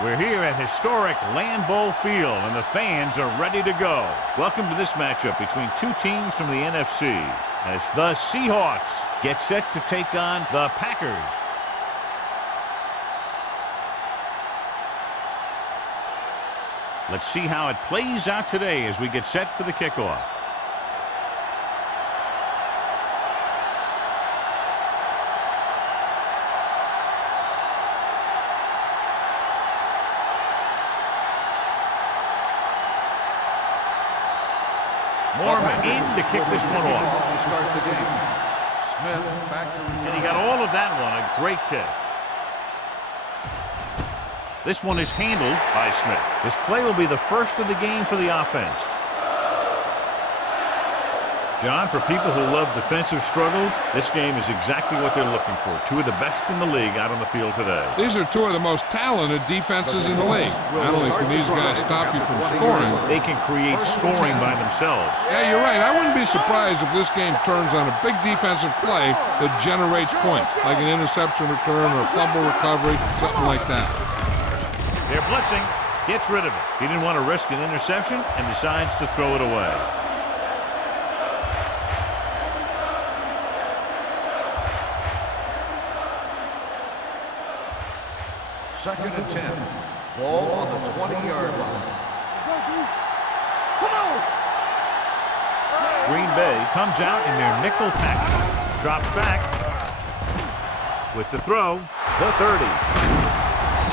We're here at historic Lambeau Field, and the fans are ready to go. Welcome to this matchup between two teams from the NFC, as the Seahawks get set to take on the Packers. Let's see how it plays out today as we get set for the kickoff. Mormon in to kick this one off. To start the game. Smith back to return. And he got all of that one. A great kick. This one is handled by Smith. This play will be the first of the game for the offense. John, for people who love defensive struggles, this game is exactly what they're looking for. Two of the best in the league out on the field today. These are two of the most talented defenses in the league. Not only can these guys stop you from scoring, they can create scoring by themselves. Yeah, you're right. I wouldn't be surprised if this game turns on a big defensive play that generates points, like an interception return or a fumble recovery, something like that. They're blitzing, gets rid of it. He didn't want to risk an interception and decides to throw it away. Second and 10. Ball on the 20-yard line. Come on! Green Bay comes out in their nickel package. Drops back. With the throw, the 30.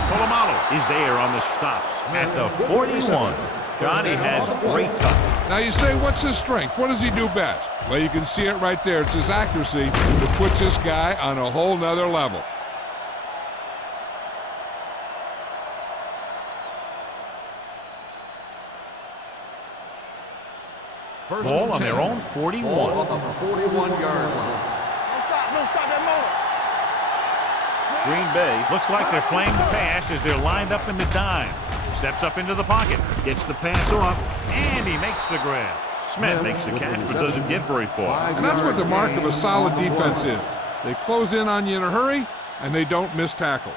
Polamalu is there on the stop at the 41. Johnny has great touch. Now you say, what's his strength? What does he do best? Well, you can see it right there. It's his accuracy that puts this guy on a whole nother level. Ball on their own 41. Ball on the 41-yard line. Don't stop that moment. Green Bay looks like they're playing the pass as they're lined up in the dime. Steps up into the pocket, gets the pass off, and he makes the grab. Smith makes the catch but doesn't get very far. And that's what the mark of a solid defense is. They close in on you in a hurry, and they don't miss tackle.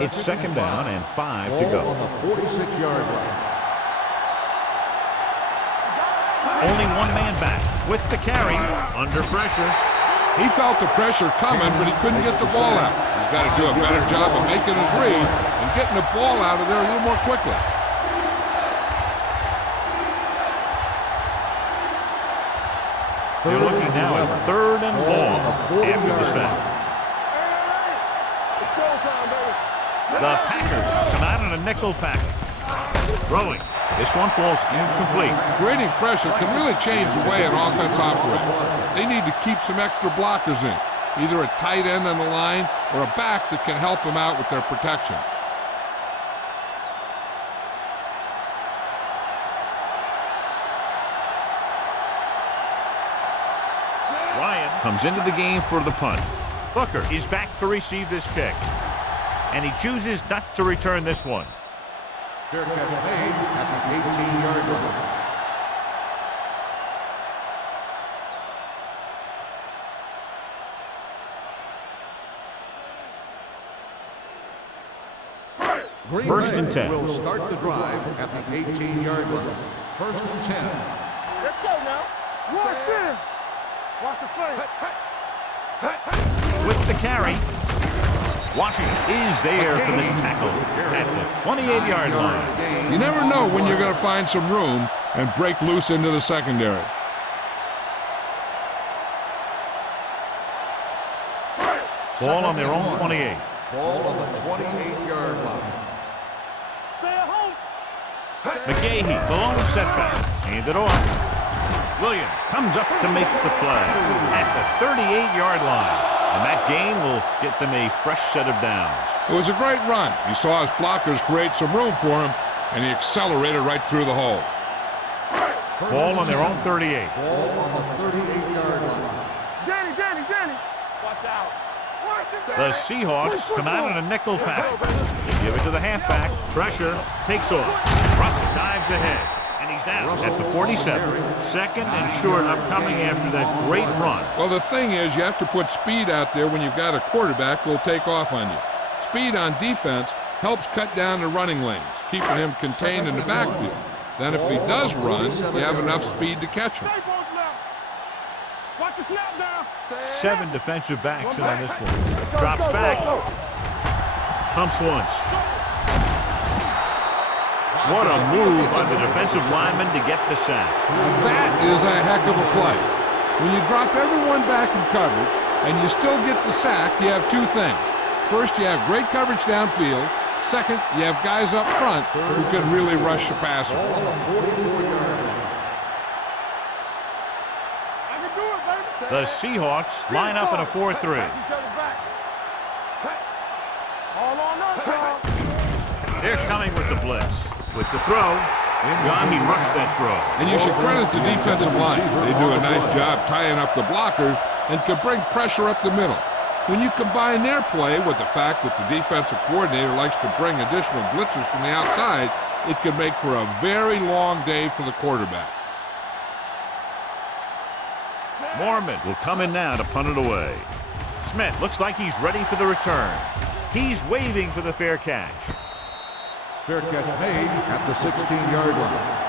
It's second down and 5 to go. On the 46-yard line. Only one man back with the carry, under pressure. He felt the pressure coming, but he couldn't get the ball out. He's got to do a better job of making his read and getting the ball out of there a little more quickly. They're looking now at third and long after the sack. The Packers come out in a nickel package. Throwing. This one falls incomplete. Grading pressure can really change the way an offense operates. They need to keep some extra blockers in, either a tight end on the line or a back that can help them out with their protection. Ryan comes into the game for the punt. Booker is back to receive this kick. And he chooses not to return this one. Fair catch made at the 18-yard line. First and 10. Will start the drive at the 18-yard line. First and 10. Let's go now. Watch in. Watch the play. With the carry. Washington is there for the tackle at the 28-yard line. You never know when you're going to find some room and break loose into the secondary. Ball on their own 28. Ball on the 28-yard line. Stay at home. McGahee, the lone setback. Hand it off. Williams comes up to make the play at the 38-yard line. And that gain will get them a fresh set of downs. It was a great run. He saw his blockers create some room for him, and he accelerated right through the hole. Ball on their own 38. Ball on the 38-yard line. Danny. Watch out. The Seahawks come out in a nickel pack. They give it to the halfback. Pressure takes off. Russell dives ahead. And And he's down at the 47. Second and short upcoming after that great run. Well, the thing is, you have to put speed out there when you've got a quarterback who'll take off on you. Speed on defense helps cut down the running lanes, keeping him contained in the backfield. Then if he does run, you have enough speed to catch him. Watch the snap down. 7 defensive backs in on this one. Drops back. Pumps once. What a move by the defensive lineman to get the sack. That is a heck of a play. When you drop everyone back in coverage and you still get the sack, you have two things. First, you have great coverage downfield. Second, you have guys up front who can really rush the passer. The Seahawks line up in a 4-3. They're coming with the blitz. With the throw, John, he rushed that throw. And you should credit the defensive line. They do a nice job tying up the blockers and can bring pressure up the middle. When you combine their play with the fact that the defensive coordinator likes to bring additional blitzers from the outside, it can make for a very long day for the quarterback. Mormon will come in now to punt it away. Smith looks like he's ready for the return. He's waving for the fair catch. Fair catch made at the 16-yard line.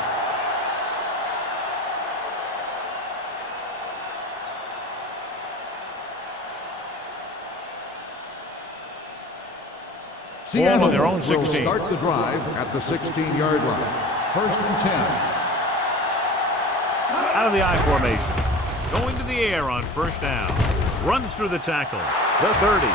Ball on their own 16. Will start the drive at the 16-yard line. 1st and 10. Out of the I formation. Going to the air on 1st down. Runs through the tackle. The 30.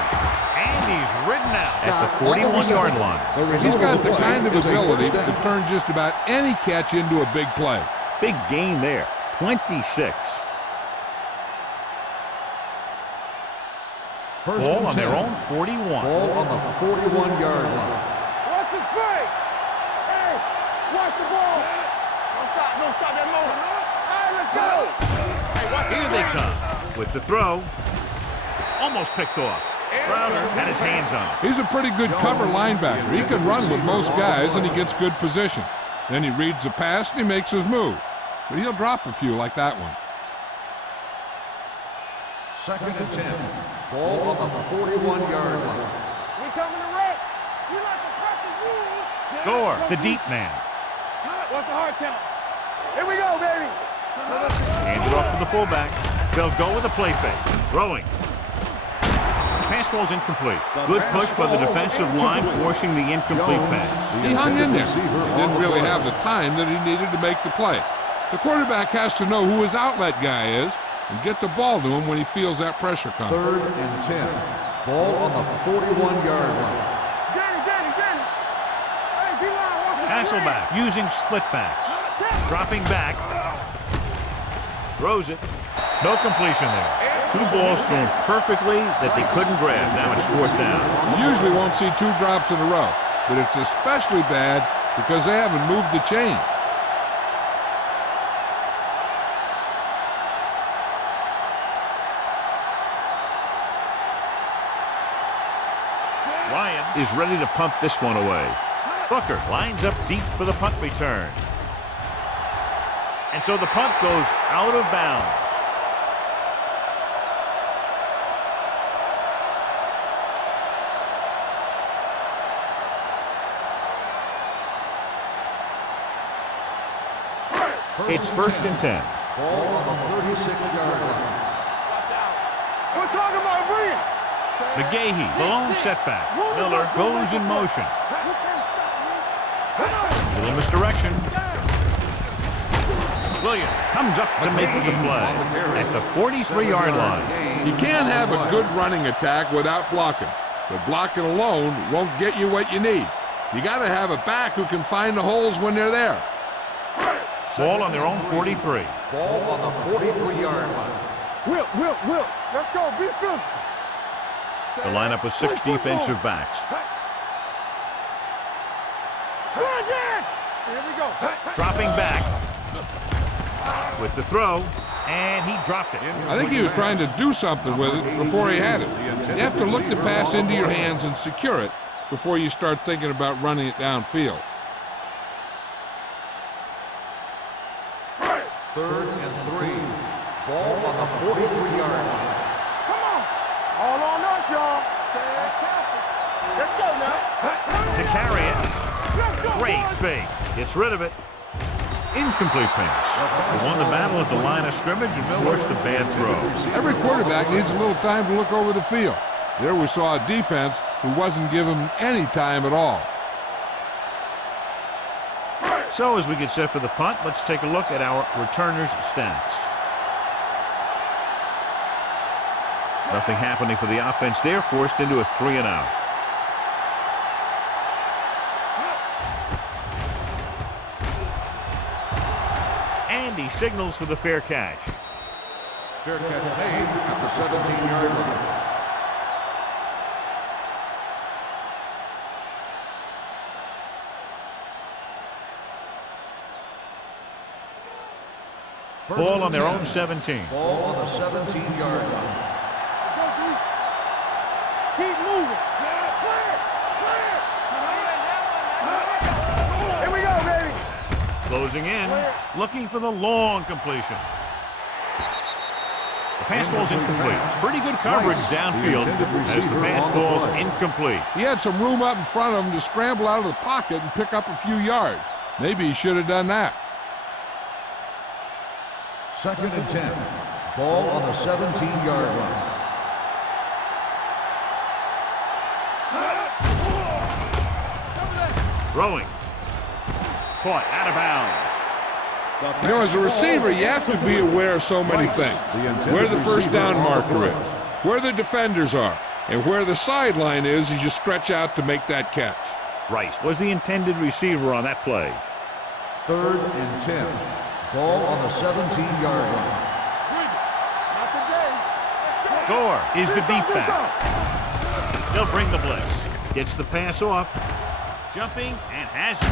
And he's ridden out at the 41-yard line. He's got the kind of ability to turn just about any catch into a big play. Big gain there. 26. Ball on their own 41. Ball on the 41-yard line. Watch the play. Hey, watch the ball. Don't stop that motor. All right, let's go. Hey, watch Here they come with the throw. Almost picked off. Browner had his hands on it. He's a pretty good cover linebacker. He can run with most guys, and he gets good position. Then he reads the pass, and he makes his move. But he'll drop a few like that one. 2nd and 10. Ball on the 41-yard line. We coming to wreck. We like to practice rules. Gore, the deep man. What's the hard count? Here we go, baby. Hands it off to the fullback. They'll go with a play fake. Throwing. Pass ball's incomplete. Good push by the defensive line, forcing the incomplete pass. He hung in there. He didn't really have the time that he needed to make the play. The quarterback has to know who his outlet guy is and get the ball to him when he feels that pressure coming. 3rd and 10. Ball on the 41-yard line. Danny. Hey, D-line, watch the Hasselback using split backs. Dropping back. Throws it. No completion there. 2 balls thrown perfectly that they couldn't grab. Now it's 4th down. You usually won't see 2 drops in a row, but it's especially bad because they haven't moved the chain. Ryan is ready to punt this one away. Booker lines up deep for the punt return. And so the punt goes out of bounds. It's 1st and 10. Ball on the 36-yard line. We're talking about brilliant. McGahee, the lone setback. Miller goes in motion. Little misdirection. Williams comes up to make the play at the 43-yard line. You can't have a good running attack without blocking, but blocking alone won't get you what you need. You got to have a back who can find the holes when they're there. Ball on their own 43. Ball on the 43-yard line. Will. Let's go. Be physical. The lineup with 6 defensive backs. Here we go. Dropping back with the throw, and he dropped it. I think he was trying to do something with it before he had it. You have to look the pass into your hands and secure it before you start thinking about running it downfield. Let's go now. To carry it. Great fake. Gets rid of it. Incomplete pass. They won the battle at the line of scrimmage and forced a bad throw. Every quarterback needs a little time to look over the field. There we saw a defense who wasn't given any time at all. So as we get set for the punt, let's take a look at our returners' stats. Nothing happening for the offense there, forced into a 3-and-out. And he signals for the fair catch. Fair catch made at the 17-yard line. Ball on their own 17. Ball on the 17-yard line. Keep moving. Here we go, baby. Closing in, looking for the long completion. The pass falls incomplete. Pretty good coverage downfield as the pass falls incomplete. He had some room up in front of him to scramble out of the pocket and pick up a few yards. Maybe he should have done that. 2nd and 10. Ball on the 17-yard line. Throwing. Caught out of bounds. You know, as a receiver, you have to be aware of so many things. Where the first down marker is, where the defenders are, and where the sideline is as you stretch out to make that catch. Right. Was the intended receiver on that play. 3rd and 10. Ball on the 17-yard line. Not today. Gore is the deep back. They'll bring the blitz. Gets the pass off. Jumping and has it.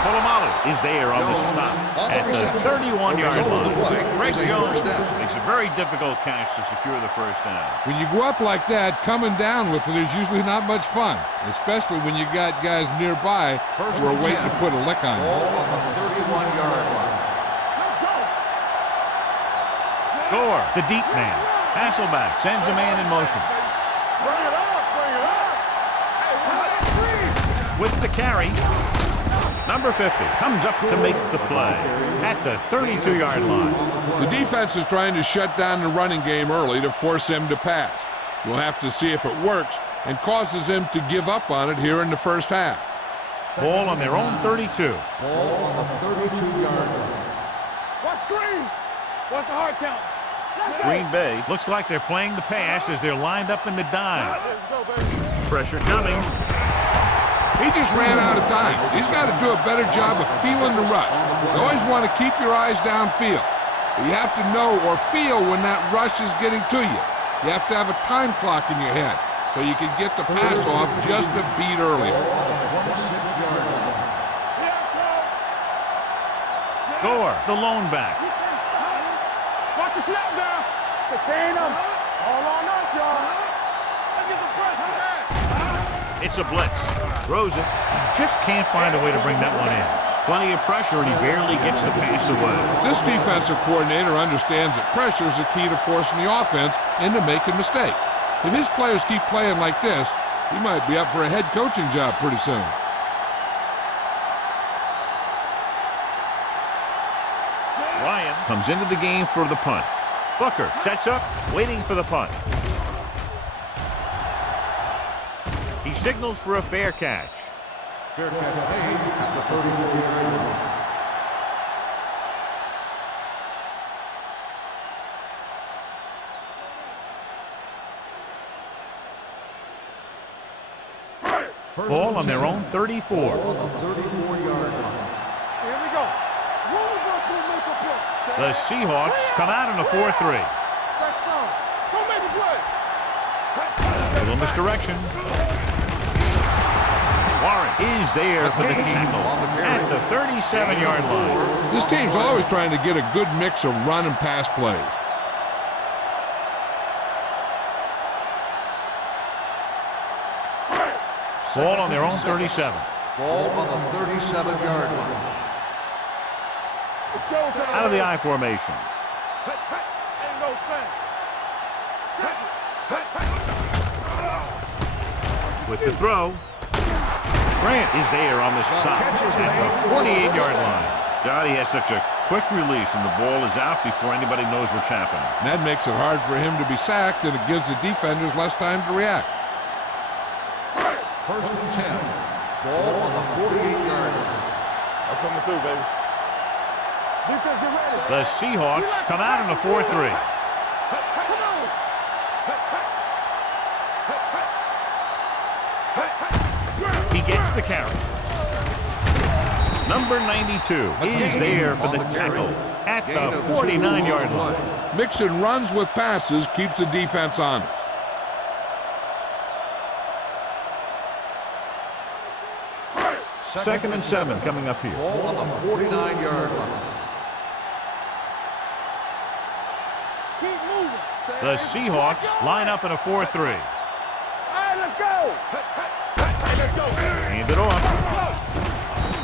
Polamalu is there on the stop at the 31-yard line. Greg Jones makes a very difficult catch to secure the first down. When you go up like that, coming down with it is usually not much fun, especially when you got guys nearby who are waiting to put a lick on you. Ball on the 31-yard line. Gore, the deep man. Hasselback sends a man in motion. Bring it up, bring it up. Hey, With the carry, number 50 comes up to make the play at the 32-yard line. The defense is trying to shut down the running game early to force him to pass. We'll have to see if it works and causes him to give up on it here in the first half. Ball on their own 32. Ball on the 32-yard line. What screen? What's the hard count? Green Bay looks like they're playing the pass as they're lined up in the dime. Let's go, baby. Pressure coming. He just ran out of time. He's got to do a better job of feeling the rush. You always want to keep your eyes downfield. But you have to know or feel when that rush is getting to you. You have to have a time clock in your head so you can get the pass off just a beat earlier. Ball on the 26-yard line. Gore, the lone back. Watch the snap down. Contain them. All on us, y'all. Let's get the pressure. It's a blitz. Throws it. Just can't find a way to bring that one in. Plenty of pressure, and he barely gets the pass away. This defensive coordinator understands that pressure is the key to forcing the offense into making mistakes. If his players keep playing like this, he might be up for a head coaching job pretty soon. Ryan comes into the game for the punt. Booker sets up, waiting for the punt. He signals for a fair catch. Fair catch made at the 34-yard line. Ball on their own 34. Ball on the 34-yard line. Here we go. The Seahawks come out in a 4-3. Let's go. Go make a play. A little misdirection. Warren is there for the tackle at the 37-yard line. This team's always trying to get a good mix of run and pass plays. Ball on their own 37. Ball on the 37-yard line. Out of the I formation. Ain't no thing. with the throw. Grant is there on the stop at the 48-yard line. God, he has such a quick release, and the ball is out before anybody knows what's happening. And that makes it hard for him to be sacked, and it gives the defenders less time to react. First and 10. Ball on the 48-yard line. I'm coming through, baby. Defense, get ready. The Seahawks come out in a 4-3. He gets the carry. Number 92 is there for the tackle at the 49-yard line. Mixing runs with passes keeps the defense honest. Second and 7 coming up here. Ball on the 49-yard line. Keep moving. The Seahawks line up in a 4-3. All right, let's go. Hey, let's go. Hand it off.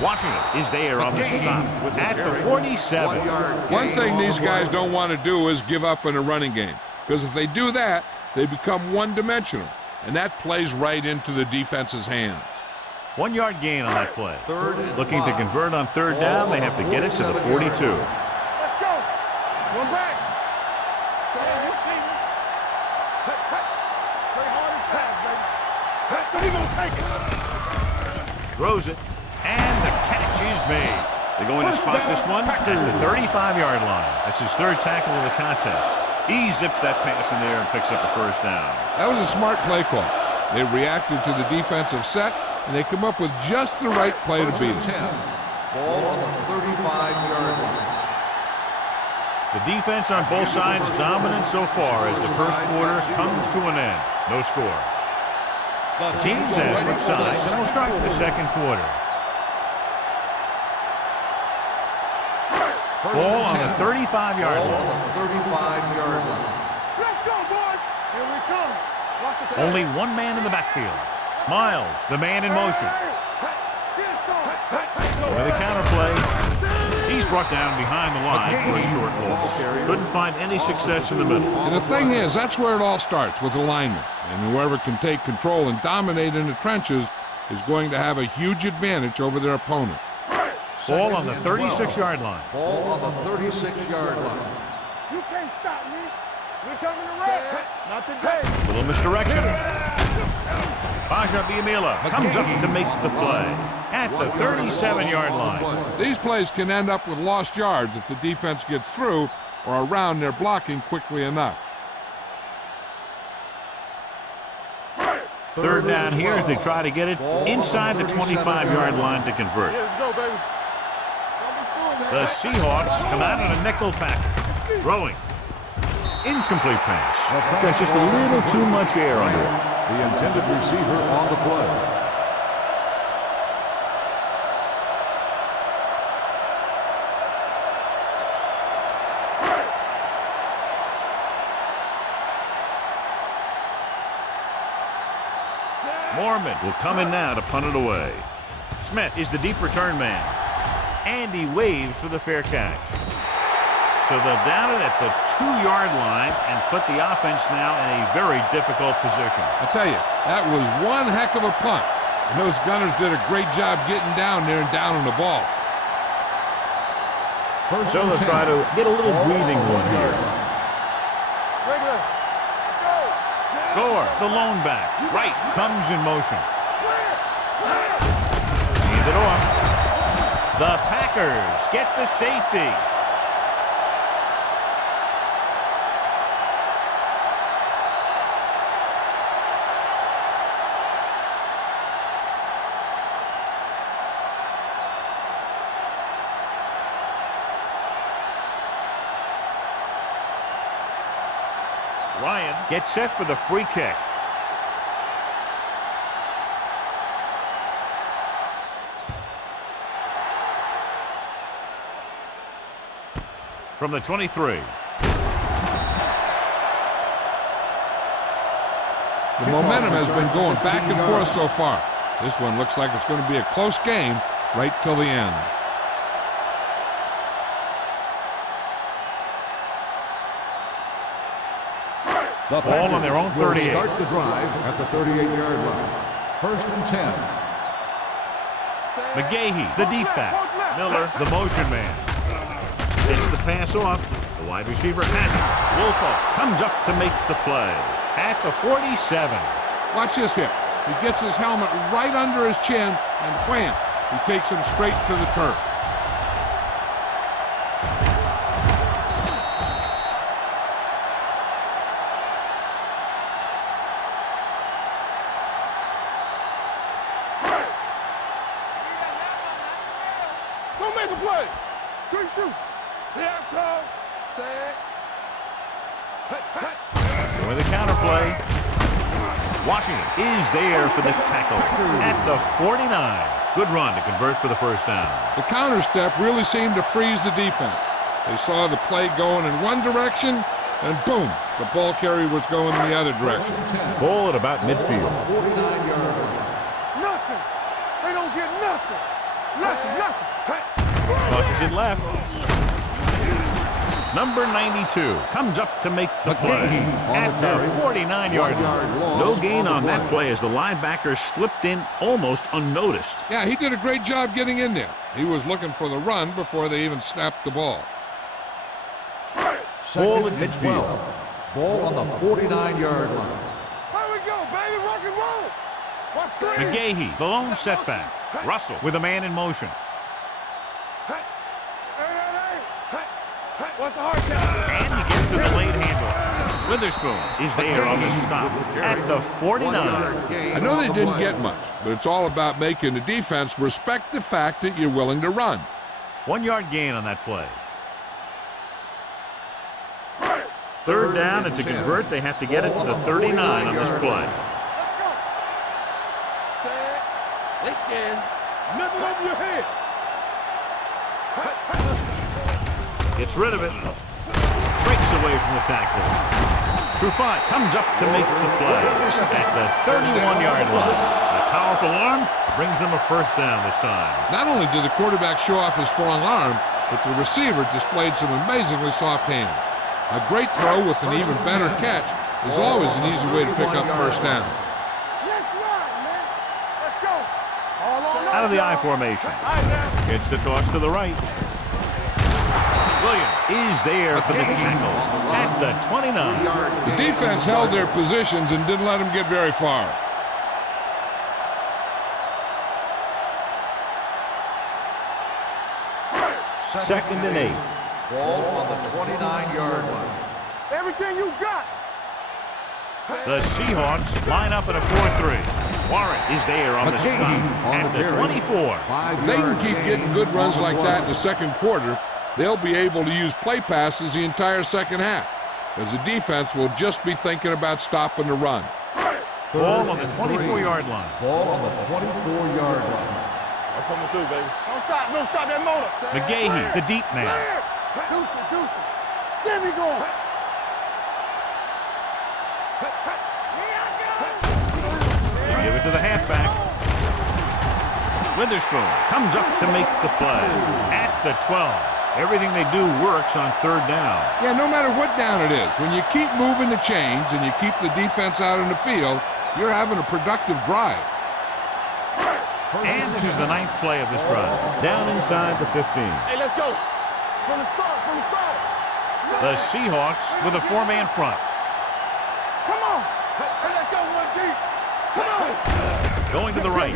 Washington is there on the stop at the 47. One thing these guys don't want to do is give up in a running game, because if they do that, they become one-dimensional, and that plays right into the defense's hands. 1 yard gain on that play. Third and Looking to 5. convert on third down, they have to get it to the 42. Let's go. One back. You see me? Play hard and fast, baby. So he gonna take it. Throws it, and the catch is made. They're going to spot this one at the 35-yard line. That's his third tackle of the contest. He zips that pass in there and picks up the first down. That was a smart play call. They reacted to the defensive set, and they come up with just the right play to beat it. 10. Ball on the 35-yard line. The defense on both sides dominant so far as the first quarter comes to an end. No score. The teams have switched sides, and we'll start the second quarter. Ball on the 35-yard Ball line. on the 35-yard line. Let's go, boys. Here we come. Watch the play. Only one man in the backfield. Miles, the man in motion. With a counterplay, he's brought down behind the line for a short loss. Couldn't find any success in the middle. And the thing is, that's where it all starts, with alignment. And whoever can take control and dominate in the trenches is going to have a huge advantage over their opponent. Ball on the 36-yard line. Ball on the 36-yard line. You can't stop me. We're coming to red. Not today. Little misdirection. Baja Biamila comes up to make the play at the 37-yard line. These plays can end up with lost yards if the defense gets through or around their blocking quickly enough. Third down here as they try to get it inside the 25-yard line to convert. Yeah, let's go, baby. The Seahawks come out in a nickel package. Throwing. Incomplete pass. That's just a little too much air under it. The intended receiver on the play. Mormon will come in now to punt it away. Smith is the deep return man. And he waves for the fair catch. So they'll down it at the 2-yard line and put the offense now in a very difficult position. I tell you, that was one heck of a punt. And those gunners did a great job getting down there and down on the ball. So they'll try to get a little breathing room here. Regular. Let's go. Gore, the lone back, right, comes in motion. Hand it off. The Packers get the safety. Ryan gets set for the free kick. From the 23. The momentum has been going back and forth so far. This one looks like it's going to be a close game right till the end. The Ball on their own will 38. start the drive at the 38-yard line. First and 10. McGahee, the deep back. Miller, the motion man. Gets the pass off. The wide receiver has it. Wolfo comes up to make the play. At the 47. Watch this hit. He gets his helmet right under his chin, and wham, he takes him straight to the turf. Don't make a play. Good shoot. Here it comes. With a counter play. Washington is there for the tackle at the 49. Good run to convert for the first down. The counter step really seemed to freeze the defense. They saw the play going in one direction, and boom, the ball carrier was going in the other direction. Ball at about midfield. 49-yard line. Nothing. They don't get nothing. Nothing. Tosses it left. Number 92 comes up to make the play at the 49-yard line. No gain on that play as the linebacker slipped in almost unnoticed. Yeah, he did a great job getting in there. He was looking for the run before they even snapped the ball. Ball at midfield. Ball on the 49-yard line. Here we go, baby. Rock and roll. What's that? McGahee, the lone setback. Russell with a man in motion. What's the hard count? And he gets to the late handle. Witherspoon is there on the stop at the 49. I know they didn't get much, but it's all about making the defense respect the fact that you're willing to run. 1 yard gain on that play. Third down, and to convert, they have to get it to the 39 on this play. They scared. Nothing over your head. Gets rid of it. Breaks away from the tackle. Trufant comes up to make the play at the 31-yard line. A powerful arm brings them a first down this time. Not only did the quarterback show off his strong arm, but the receiver displayed some amazingly soft hands. A great throw with an even better catch is always an easy way to pick up first down. Let's run, man. Let's go. All on Out of the I formation. Gets the toss to the right. Williams is there for the tackle at the 29. The defense held their positions and didn't let them get very far. Second and 8. Ball on the 29-yard line. Everything you got. The Seahawks line up in a 4-3. Warren is there on the stop at the 24. If they can keep getting good runs like that in the second quarter, they'll be able to use play passes the entire second half, as the defense will just be thinking about stopping the run. Ball on the 24-yard line. Ball on the 24-yard line. I'm coming through, baby. Don't stop that motor. McGahee, the deep man. Deuce. Get me going. They give it to the halfback. Witherspoon comes up to make the play at the 12. Everything they do works on third down. Yeah, no matter what down it is, when you keep moving the chains and you keep the defense out in the field, you're having a productive drive. And this is the 9th play of this drive. Down inside the 15. Hey, let's go. From the start. The Seahawks with a 4-man front. Come on. Hey, let's go, 1 deep. Come on. Going to the right.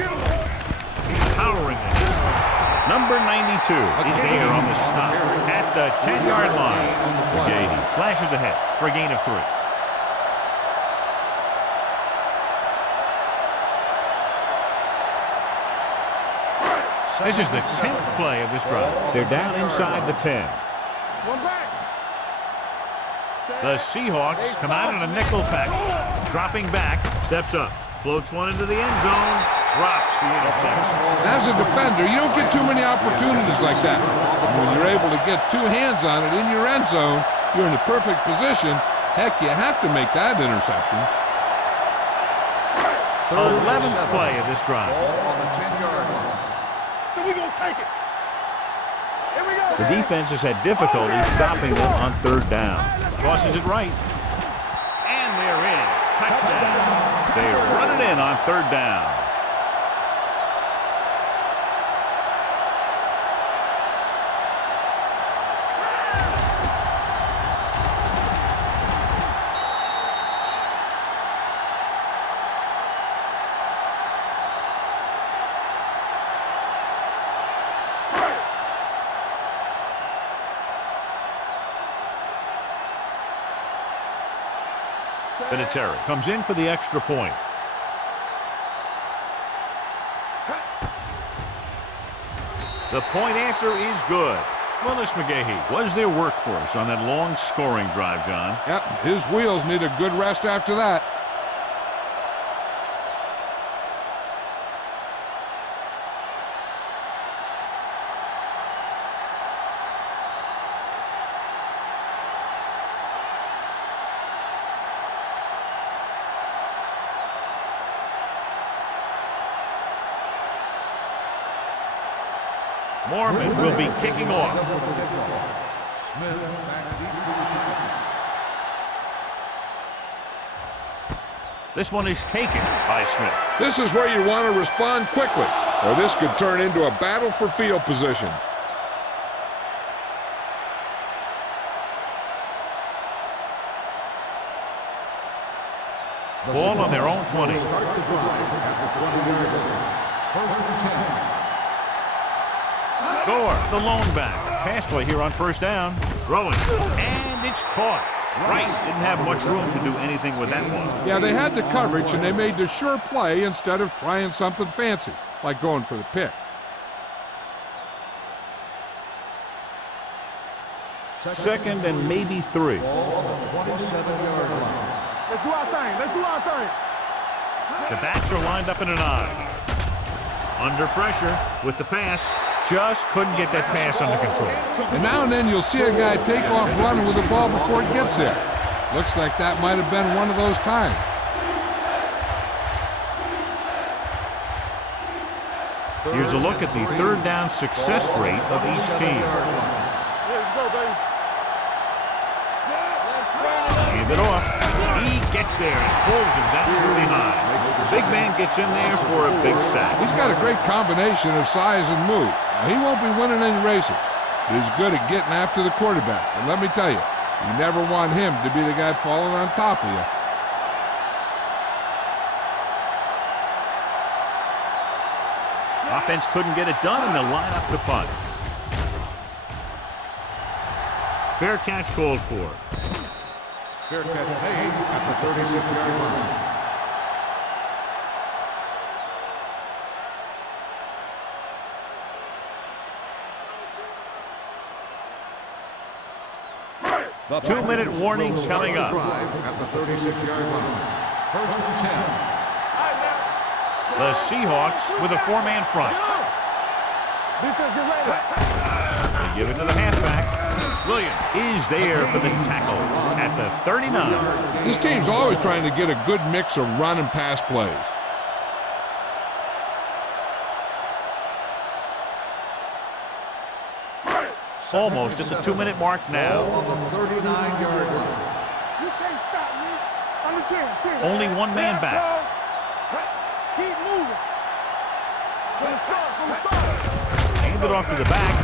Powering it. Number 92 is there on the stop at the 10-yard line. McGahee slashes ahead for a gain of 3. This is the 10th play of this drive. They're down inside the 10. One back. The Seahawks come out in a nickel package. Dropping back, steps up, floats one into the end zone, drops the interception. As a defender, you don't get too many opportunities like that. And when you're able to get 2 hands on it in your end zone, you're in the perfect position. Heck, you have to make that interception. 11th play of this drive. Ball on the 10-yard line. So we gonna take it. Here we go. The defense has had difficulty stopping them on third down. Crosses it right. And they're in. Touchdown. They run it in on third down. Vinatieri comes in for the extra point. The point after is good. Willis McGahee was their workhorse on that long scoring drive, John. Yep, his wheels need a good rest after that. Mormon will be kicking off. This one is taken by Smith. This is where you want to respond quickly, or this could turn into a battle for field position. Ball on their own 20. Start the drive at the 20-yard line. First and 10. Gore, the lone back. Pass play here on first down. Throwing. And it's caught. Rice didn't have much room to do anything with that one. Yeah, they had the coverage, and they made the sure play instead of trying something fancy, like going for the pick. Second and maybe 3. Ball on the 27-yard line. Let's do our thing. Let's do our thing. The backs are lined up in an I. Under pressure with the pass. Just couldn't get that pass under control. And now and then you'll see a guy take off running with the ball before it gets there. Looks like that might have been one of those times. Here's a look at the third down success rate of each team. Let's go, baby. Hand it off. He gets there and pulls him down from behind. The big man gets in there for a big sack. He's got a great combination of size and move. Now, he won't be winning any races, but he's good at getting after the quarterback. And let me tell you, you never want him to be the guy falling on top of you. Offense couldn't get it done, and they'll line up to punt. Fair catch called for. Fair catch made at the 36-yard line. The 2-minute warning coming up. At the 36-yard line. First and 10. The Seahawks with a 4-man front. Defense, get ready. They give it to the halfback. Williams is there for the tackle at the 39. This team's always trying to get a good mix of run and pass plays. Almost at the 2-minute mark now. On the 39-yard line. You can't stop me. I'm the king. Only one man back. Keep moving. Gonna start. Hand it off to the back.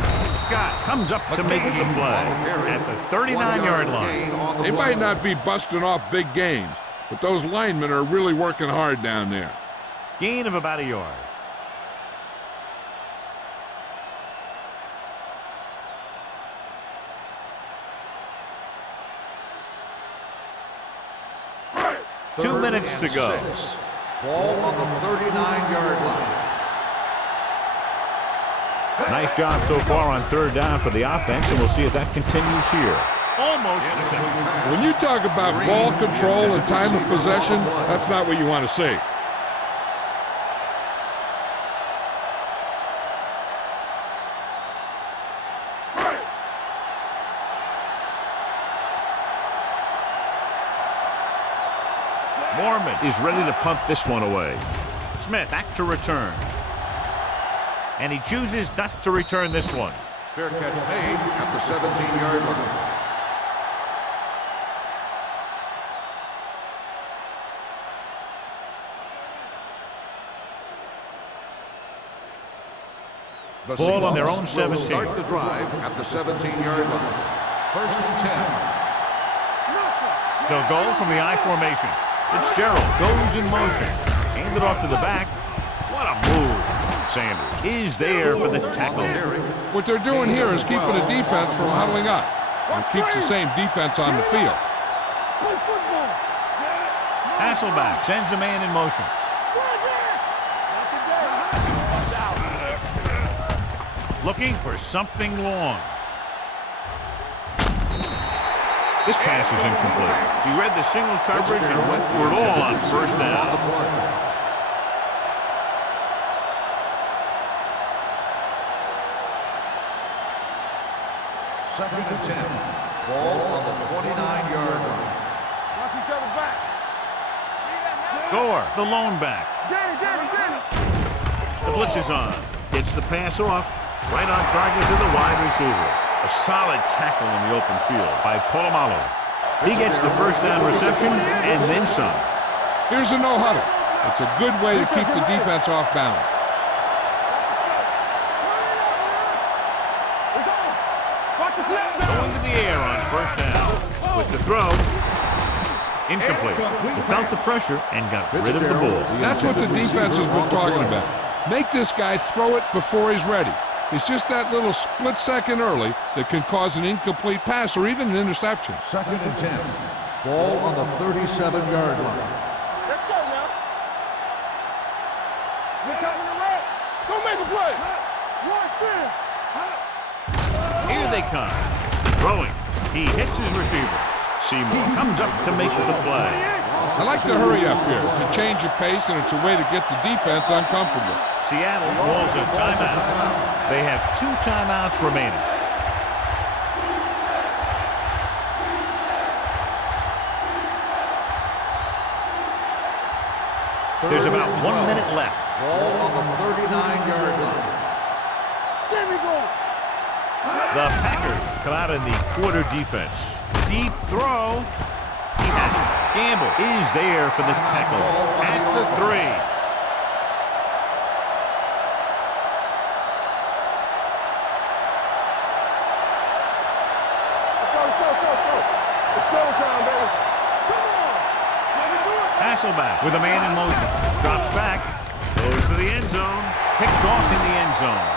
Scott comes up to make the play at the 39-yard line. They might not be busting off big games, but those linemen are really working hard down there. Gain of about a yard. Two minutes to go. Ball on the 39-yard line. Nice job so far on third down for the offense, and we'll see if that continues here. Almost intercepted. When you talk about ball control and time of possession, that's not what you want to see. Mormon is ready to punt this one away. Smith back to return. And he chooses not to return this one. Fair catch made at the 17-yard line. The Ball on their own Seahawks 17. will start the drive at the 17-yard line. First and 10. They'll go from the I formation. Fitzgerald goes in motion. Hand it off to the back. What a move. Sanders is there for the tackle. What they're doing here is keeping the defense from huddling up. It keeps the same defense on the field. Play football. Hasselback sends a man in motion. Looking for something long. This pass is incomplete. He read the single coverage and went for it all on first down. Second and 10. Ball on the 29-yard line. Watch each other back. Gore, the lone back. The blitz is on. Gets the pass off. Right on target to the wide receiver. A solid tackle in the open field by Polamalu. He gets the first down reception and then some. Here's a no-huddle. It's a good way to keep the defense off balance. Going to the air on first down. With the throw. Incomplete. He felt the pressure and got rid of the ball. That's what the defense has been talking about. Make this guy throw it before he's ready. It's just that little split second early that can cause an incomplete pass or even an interception. Second and 10. Ball on the 37-yard line. Let's go now. We're coming around. Go make a play. One shit. Here they come. Throwing. He hits his receiver. Seymour comes up to make the play. I like to hurry up here. It's a change of pace, and it's a way to get the defense uncomfortable. Seattle calls a timeout. They have 2 timeouts remaining. There's about 1 minute left. Ball on the 39-yard line. There we go. The Packers come out in the quarter defense. Deep throw. He has it. Gamble is there for the tackle at the 3. It's showtime, baby. Come on. Hasselback with a man in motion. Drops back. Goes to the end zone. Picked off in the end zone.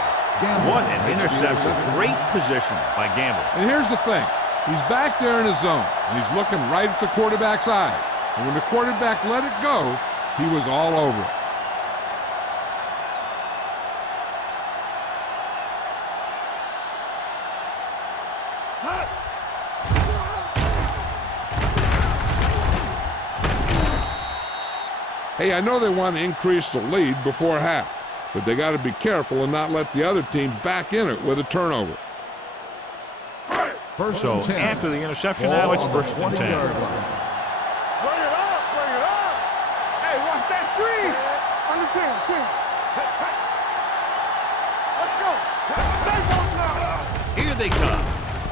What an interception. Great position by Gamble. And here's the thing. He's back there in his zone, and he's looking right at the quarterback's eyes. And when the quarterback let it go, he was all over it. Hey, I know they want to increase the lead before half, but they got to be careful and not let the other team back in it with a turnover. First So and 10. after the interception, Ball now it's on the first and 10. 20-yard line. Bring it up, bring it up. Hey, watch that screen. On the 10, 10. Let's go. Stay close now. Here they come.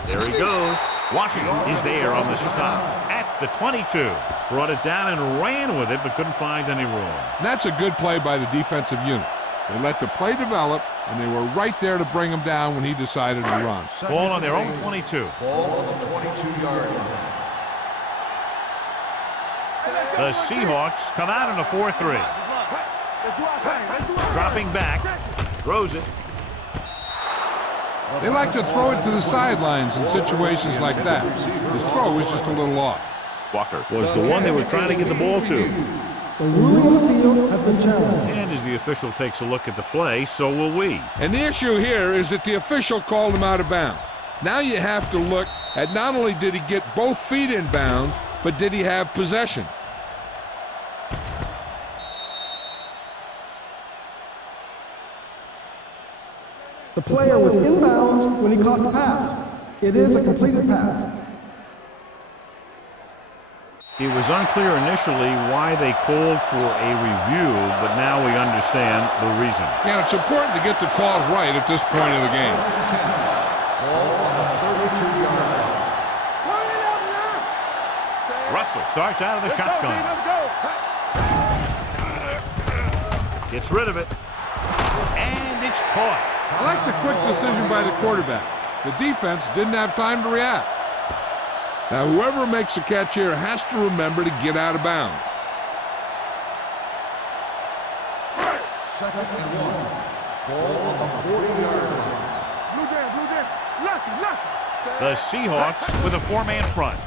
There he goes. Washington is there on the stop at the 22. Brought it down and ran with it, but couldn't find any room. And that's a good play by the defensive unit. They let the play develop, and they were right there to bring him down when he decided to run. Ball on their own 22. Ball on the 22-yard line. The Seahawks come out in a 4-3. Let's do our thing. Let's do our Dropping back. Throws it. They like to throw it to the sidelines in situations like that. His throw was just a little off. Walker was the one they were trying to get the ball to. The ruling on the field has been challenged. And as the official takes a look at the play, so will we. And the issue here is that the official called him out of bounds. Now you have to look at not only did he get both feet in bounds, but did he have possession? The player was inbounds when he caught the pass. It is a completed pass. It was unclear initially why they called for a review, but now we understand the reason. Yeah, it's important to get the calls right at this point of the game. Ball on the 32-yard line. Turn it up now. Russell starts out of the Let's shotgun. go, Gets rid of it. And it's caught. I like the quick decision by the quarterback. The defense didn't have time to react. Now, whoever makes a catch here has to remember to get out of bounds. Second and 1. Ball on the 40-yard line. Blue jam. Lucky. The Seahawks with a 4-man front.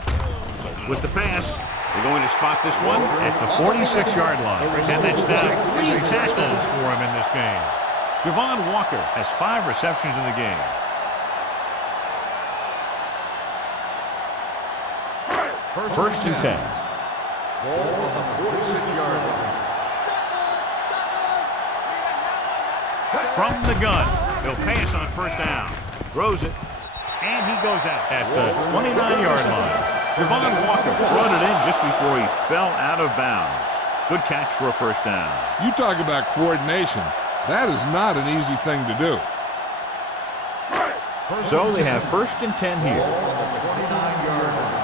With the pass, They're going to spot this one at the 46-yard line. And that's now 3 tackles for him in this game. Javon Walker has 5 receptions in the game. First and 10. Ball on the 46-yard line. From the gun, he'll pass on first down. Throws it, and he goes out at the 29-yard line. Javon Walker brought it in just before he fell out of bounds. Good catch for a first down. You talk about coordination. That is not an easy thing to do. So they have first and 10 here. Ball on the 29-yard line.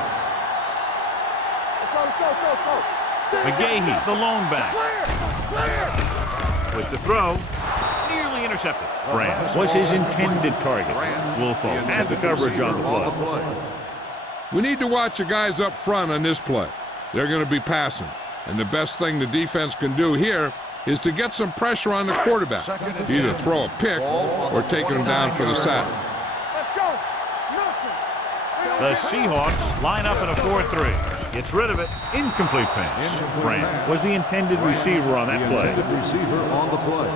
Let's go. McGahee, the lone back. With the throw, nearly intercepted. Brandt was his intended target. Wilfo had the coverage on the play. We need to watch the guys up front on this play. They're going to be passing. And the best thing the defense can do here is to get some pressure on the quarterback. Either throw a pick or take him down for the sack. Let's go. The Seahawks line up in a 4-3. Gets rid of it. Incomplete pass. Brandt was the intended receiver on that play. Intended receiver on the play.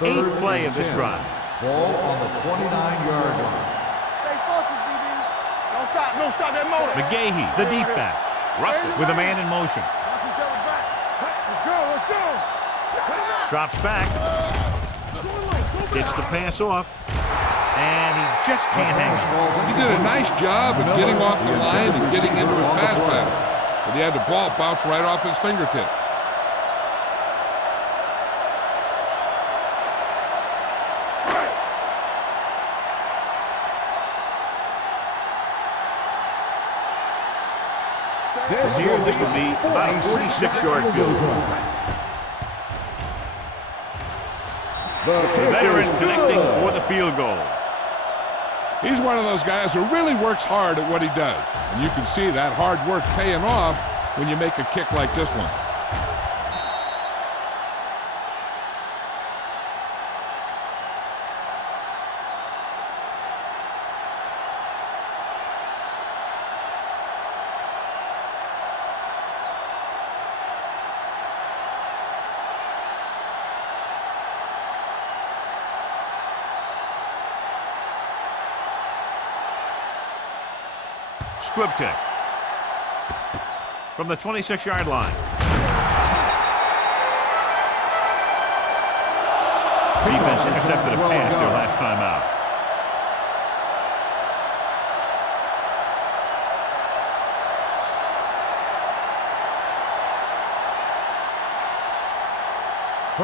Eighth play of this drive. Ball on the 29-yard line. Stay focused, DB. Don't stop that motor. McGahee, the deep back. Russell with a man in motion. Let's go. Drops back. Gets the pass off. And he just can't hang it. He did a nice job of getting off the line and getting into his pass pattern. But he had the ball bounce right off his fingertips. Here, this will be about a 46-yard field goal. The veteran connecting for the field goal. He's one of those guys who really works hard at what he does. And you can see that hard work paying off when you make a kick like this one. Squib kick from the 26-yard line. Defense intercepted a pass their last time out.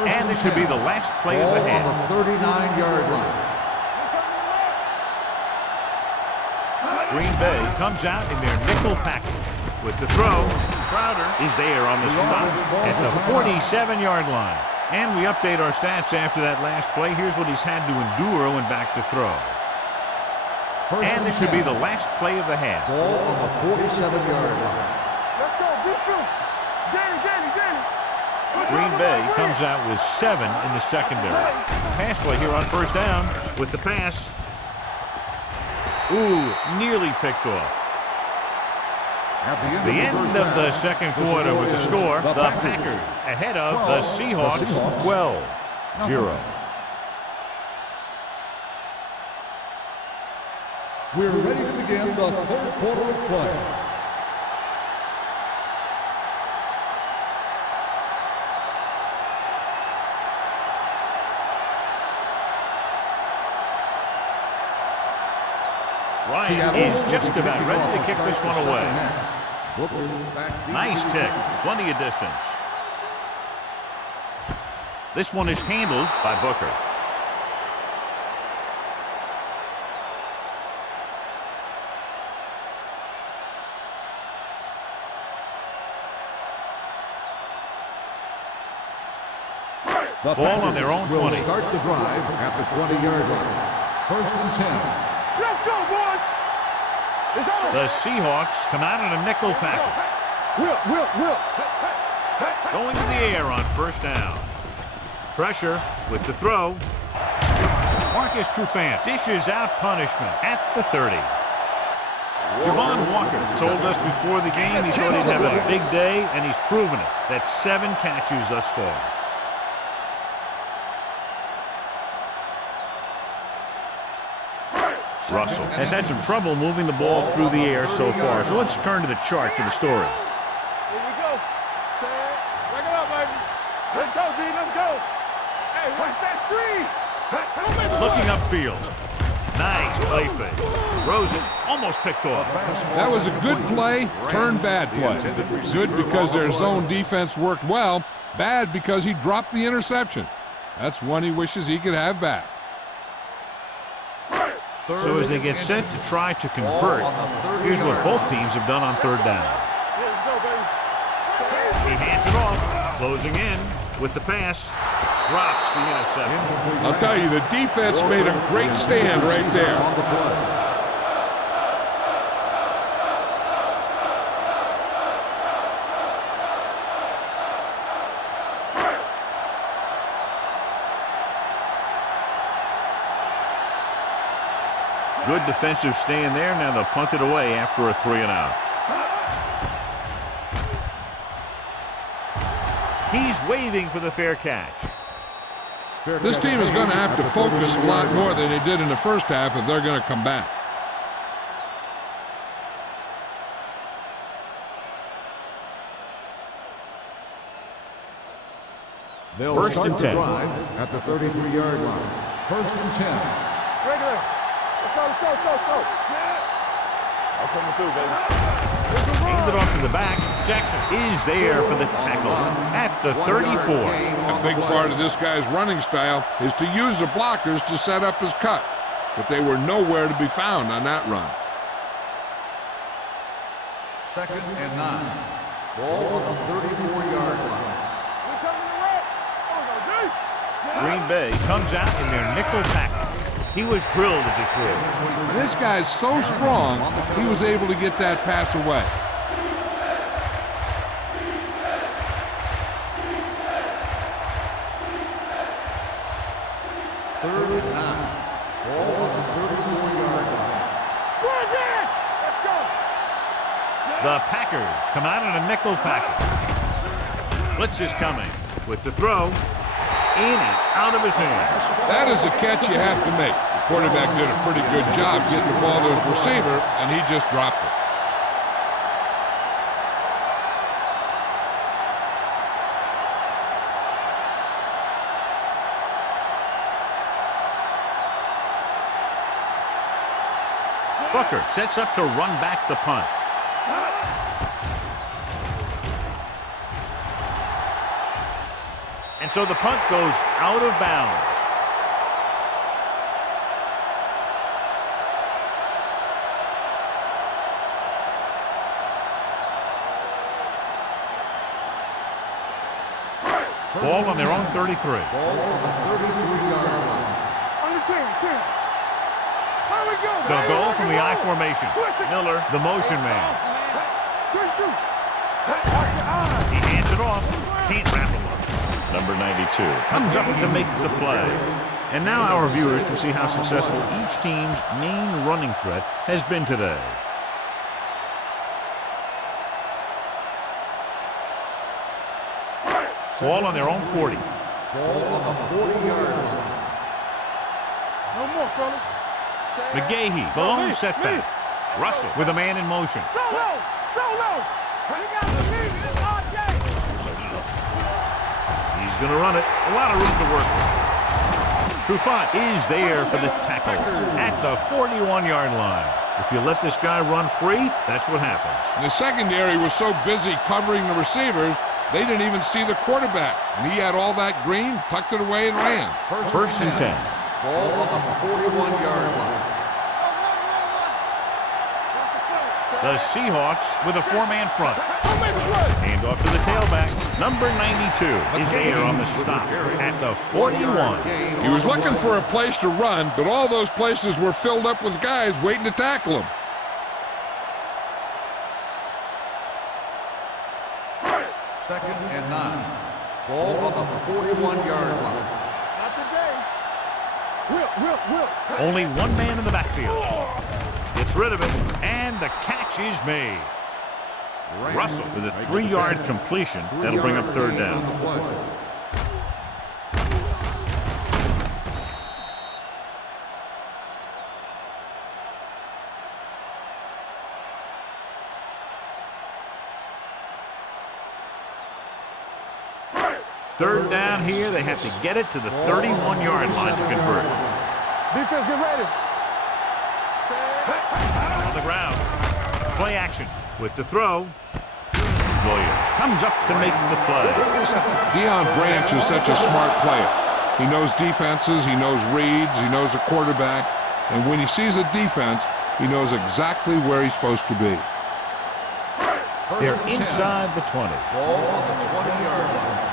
And this should be the last play of the half. On the 39-yard line. Green Bay comes out in their nickel package. With the throw, Crowder is there on the stop at the 47-yard line. And we update our stats after that last play. Here's what he's had to endure when back to throw. And this should be the last play of the half. Ball on the 47-yard line. Let's go. Be true. Danny. Green Bay comes out with 7 in the secondary. Pass play here on first down with the pass. Ooh, nearly picked off. It's the end of the second quarter with the score. The Packers ahead of the Seahawks 12-0. We're ready to begin the third quarter of play. Ryan is just about ready to kick this one away. Nice kick, plenty of distance. This one is handled by Booker. The Ball on their own 20. Will start the drive at the 20-yard line. First and 10. Let's go, boys. It's on. The Seahawks come out in a nickel package. Will. Going to the air on first down. Pressure with the throw. Marcus Trufant dishes out punishment at the 30. Javon Walker told us before the game he thought he'd have a big day, and he's proven it. That's 7 catches thus far. Russell has had some trouble moving the ball through the air so far, so let's turn to the chart for the story. Here we go. Set. Back it up, baby. Let's go, D. Let's go. Hey, watch that screen. Looking upfield. Nice play fake. Throws it, almost picked off. That was a good play, turned bad play. Good because their zone defense worked well, bad because he dropped the interception. That's one he wishes he could have back. So as they get set to try to convert, here's what both teams have done on 3rd down. He hands it off, closing in with the pass. Drops the interception. I'll tell you, the defense made a great stand right there. Good defensive stand there. Now they'll punt it away after a 3-and-out. He's waving for the fair catch. This team is going to have to focus a lot more than they did in the first half if they're going to come back. They'll 1st start and the 10. drive at the 33-yard line. 1st and 10. Regular. Let's go, let's go, let's go, let's go. I'm coming through, baby. Hand it off to the back. Jackson is there for the tackle at the 34. A big part of this guy's running style is to use the blockers to set up his cut, but they were nowhere to be found on that run. 2nd and 9. Ball on the 34-yard line. Green Bay comes out in their nickel package. He was drilled as he threw. This guy's so strong, he was able to get that pass away. Third and 9. Ball on the 34-yard line. Let's go. The Packers come out in a nickel package. Blitz is coming with the throw. In and out of his hands. That is a catch you have to make. The quarterback did a pretty good job getting the ball to his receiver, and he just dropped it. Booker sets up to run back the punt. And so the punt goes out of bounds. Ball on their own 33. Ball on the 33-yard line. On the 10. How we go? They'll go from the I formation. Miller, the motion man. Good shoot. Watch your eyes. He hands it off. Can't wrap him up. Number 92 comes up to make the play. And now our viewers can see how successful each team's main running threat has been today. Ball on their own 40. Ball on the 40-yard line. No more, fellas. McGahee, the lone setback. Russell with a man in motion. Solo. You got the lead. It's RJ. He's going to run it. A lot of room to work with. Trufant is there for the tackle at the 41-yard line. If you let this guy run free, that's what happens. The secondary was so busy covering the receivers, they didn't even see the quarterback. And he had all that green, tucked it away, and ran. First and 10. Ball on the 41-yard line. The Seahawks with a four-man front. Hand off to the tailback. Number 92 is there on the stop at the 41. He was looking for a place to run, but all those places were filled up with guys waiting to tackle him. Second and 9. Ball on the 41-yard line. Not today. Only one man in the backfield. Gets rid of it, and the catch is made. Russell with a 3-yard completion. That'll bring up third down. Third down here. They have to get it to the 31-yard line to convert. Defense, get ready. On the ground. Play action with the throw. Williams comes up to make the play. Deion Branch is such a smart player. He knows defenses, he knows reads, he knows a quarterback, and when he sees a defense, he knows exactly where he's supposed to be. They're inside the 20. Ball on the 20-yard line.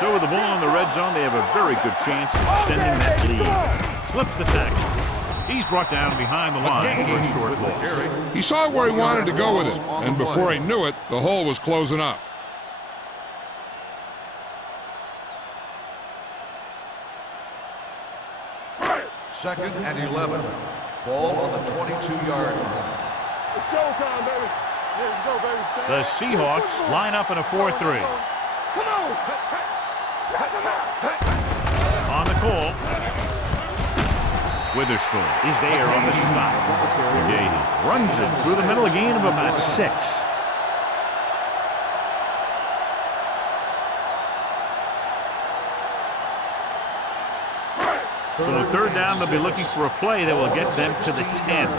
So with the ball in the red zone, they have a very good chance of extending that lead. Slips the tackle. He's brought down behind the line for a short loss. He saw where he wanted to go with it, and before he knew it, the hole was closing up. Second and 11. Ball on the 22-yard line. It's showtime, baby. Let's go, baby. The Seahawks line up in a 4-3. Come on. On the call. Witherspoon is there on the stop. McGahee runs it through the middle, a gain of about 6. So on third down, they'll be looking for a play that will get them to the 10.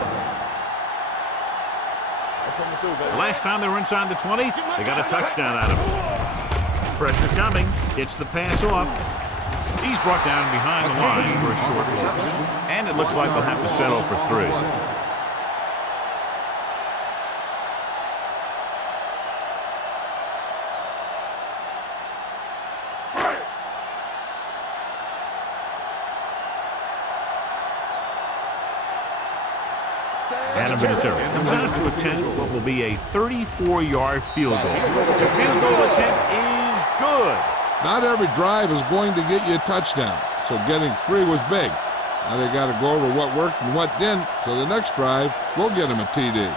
Last time they were inside the 20, they got a touchdown out of it. Pressure coming, gets the pass off. He's brought down behind the line for a short loss. And it looks like they'll have to settle for 3. Adam Vinatieri comes out to attempt what will be a 34-yard field goal. The field goal attempt is good. Not every drive is going to get you a touchdown, so getting 3 was big. Now they got to go over what worked and what didn't, so the next drive will get them a TD.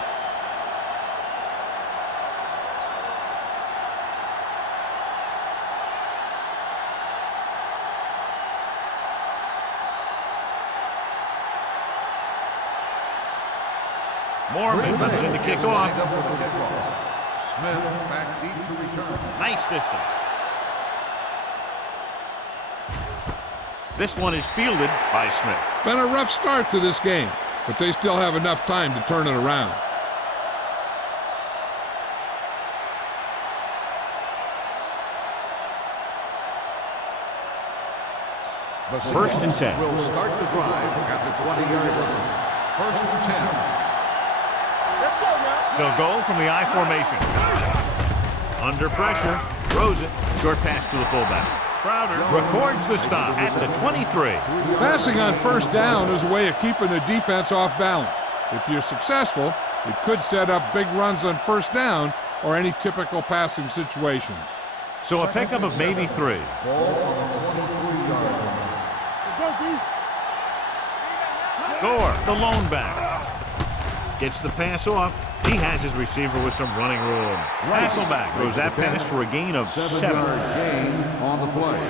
Mormon comes in to kick off. Smith back deep to return. Nice distance. This one is fielded by Smith. Been a rough start to this game, but they still have enough time to turn it around. First and 10. Will start the drive at the 20-yard line. First and 10. Let's go now. They'll go from the I formation. Under pressure, throws it. Short pass to the fullback. Crowder records the stop at the 23. Passing on first down is a way of keeping the defense off balance. If you're successful, it could set up big runs on first down or any typical passing situations. So a pickup of maybe 3. Ball on the 23-yard line. Gore, the lone back. Gets the pass off. He has his receiver with some running room. Hasselback throws that pass for a gain of 7. 7-yard gain on the play.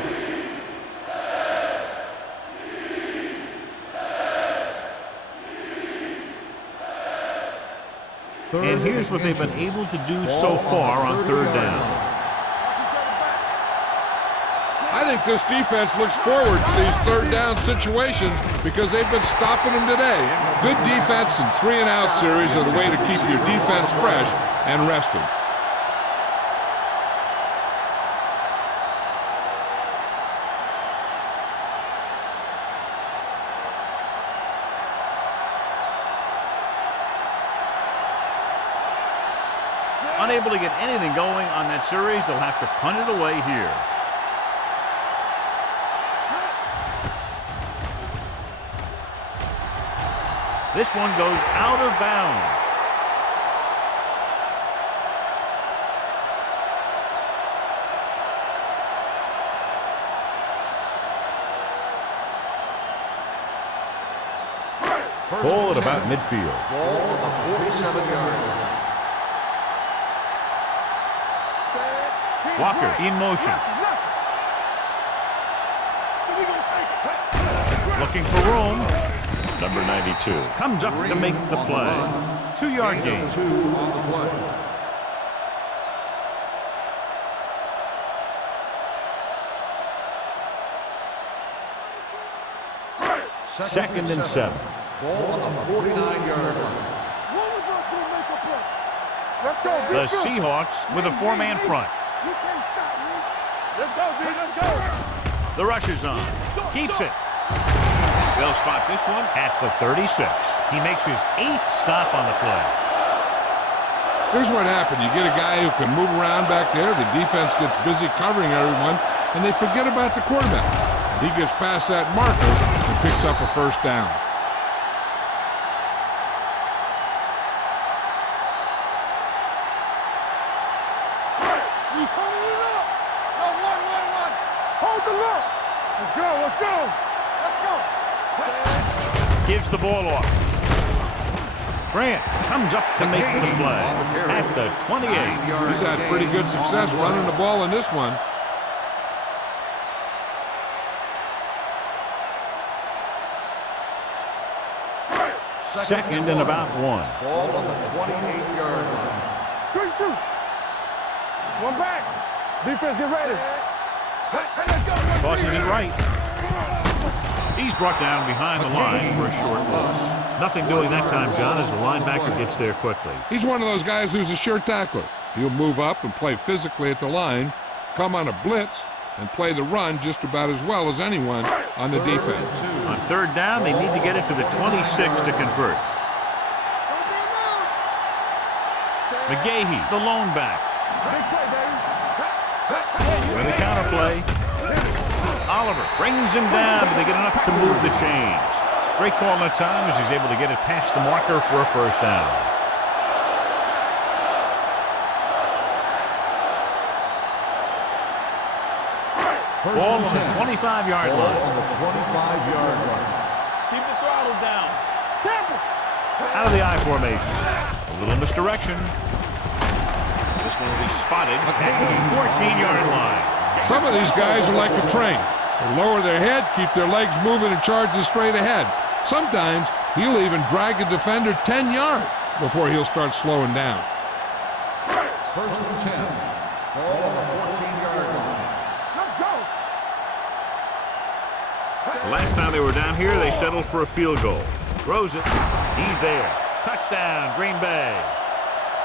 And here's what they've been able to do so far on third down. I think this defense looks forward to these third down situations because they've been stopping them today. Good defense and 3-and-out series are the way to keep your defense fresh and rested. Unable to get anything going on that series, they'll have to punt it away here. This one goes out of bounds. First Ball and at about 10. midfield. Ball on the 47-yard line. Walker in motion. Looking for room. Number 92. Comes up to make the play. 2-yard Gain gain. of 2 on the play. Second and 7. Ball on the 49-yard line. Let's go, The Seahawks with a 4-man front. You can't stop me. Let's go, D. Let's go. The rush is on. Keeps it. They'll spot this one at the 36. He makes his 8th stop on the play. Here's what happened. You get a guy who can move around back there. The defense gets busy covering everyone, and they forget about the quarterback. He gets past that marker and picks up a first down. You turning it up. No, one. Hold the look. Let's go, let's go. Let's go. Gives the ball off. Grant comes up to make the play at the 28. He's had pretty good success running the ball in this one. Second and about 1. Ball on the 28-yard line. Good shoot. One back. Defense, get ready. Hey, let's go. Tosses it right. He's brought down behind the line for a short loss. Nothing doing that time, John, as the linebacker gets there quickly. He's one of those guys who's a sure tackler. He'll move up and play physically at the line, come on a blitz, and play the run just about as well as anyone on the defense. On 3rd down, they need to get it to the 26 to convert. McGahee, the lone back. Big play, baby. With a counter play. Oliver brings him down, but they get enough to move the chains. Great call that time as he's able to get it past the marker for a first down. Ball on the 25-yard Ball line. on the 25-yard line. Keep the throttle down. Temple. Out of the I formation. A little misdirection. This one will be spotted at the 14-yard line. Some of these guys are like a train. They lower their head, keep their legs moving, and charge straight ahead. Sometimes he'll even drag a defender 10 yards before he'll start slowing down. First and 10. Ball on the 14-yard line. Let's go. The last time they were down here, they settled for a field goal. Throws it. He's there. Touchdown, Green Bay.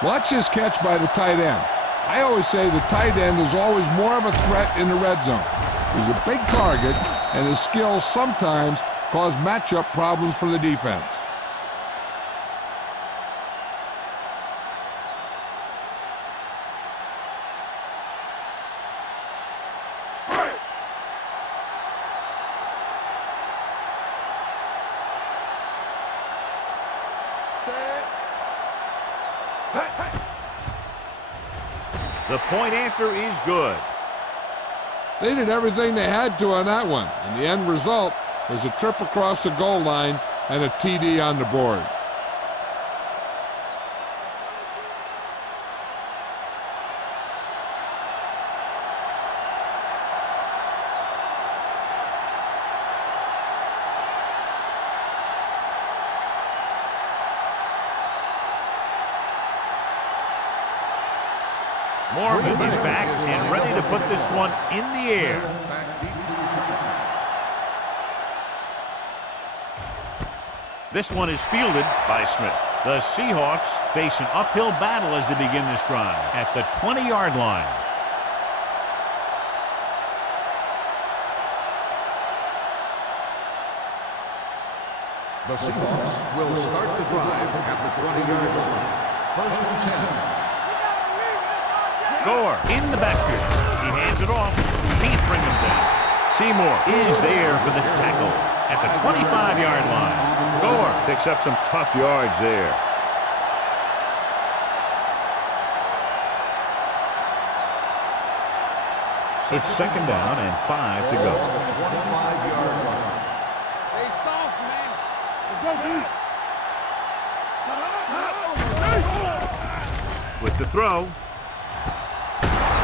Watch this catch by the tight end. I always say the tight end is always more of a threat in the red zone. He's a big target, and his skills sometimes cause matchup problems for the defense. The point after is good. They did everything they had to on that one, and the end result was a trip across the goal line and a TD on the board. Morgan is back and ready to put this one in the air. Back deep to return. This one is fielded by Smith. The Seahawks face an uphill battle as they begin this drive at the 20-yard line. The Seahawks will start the drive at the 20-yard line. First and 10. Gore in the backfield. He hands it off. Can't bring him down. Seymour is there for the tackle at the 25-yard line. Gore picks up some tough yards there. It's 2nd down and 5 to go. On the 25-yard line. Hey, soft, man. Let's go, dude. With the throw.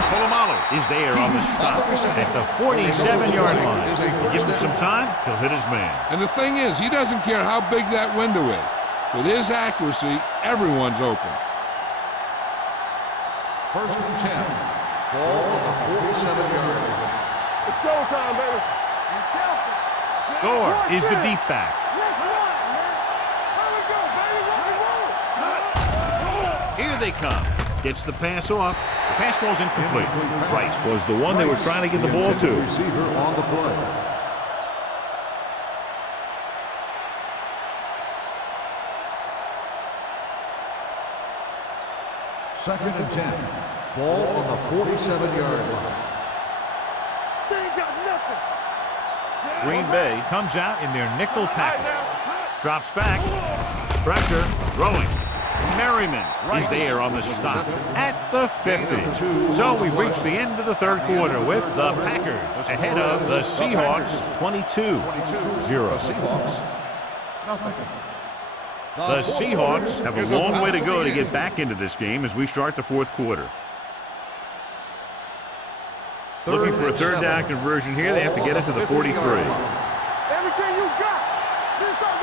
Polamalu is there on the stop at the 47-yard line. Give him some time, he'll hit his man. And the thing is, he doesn't care how big that window is. With his accuracy, everyone's open. First and 10. Ball on the 47-yard line. It's showtime, baby. Gore is the deep back. Let's run, man. Let it go, baby. Let it go. Here they come. Gets the pass off. The pass falls incomplete. Right was the one they were trying to get the ball to. Receiver on the play. Second and 10. Ball on the 47-yard line. They ain't got nothing. Green Bay comes out in their nickel package. Drops back. Pressure. Throwing. Merriman is there on the stop at the 50. So we've reached the end of the third quarter with the Packers ahead of the Seahawks 22-0. Seahawks, nothing. The Seahawks have a long way to go to get back into this game as we start the fourth quarter. Looking for a third down conversion here. They have to get it to the 43. Everything you got. Do something.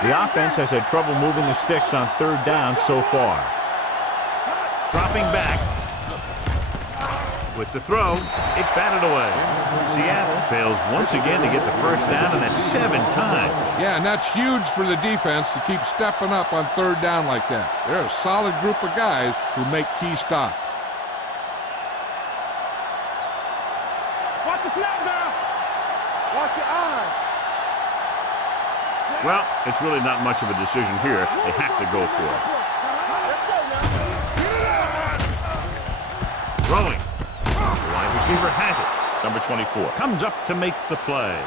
The offense has had trouble moving the sticks on third down so far. Dropping back. With the throw, it's batted away. Seattle fails once again to get the first down, and that's 7 times. Yeah, and that's huge for the defense to keep stepping up on third down like that. They're a solid group of guys who make key stops. Watch the snap now. Watch your eyes. Well, it's really not much of a decision here. They have to go for it. Let's go now. Throwing. The wide receiver has it. Number 24 comes up to make the play.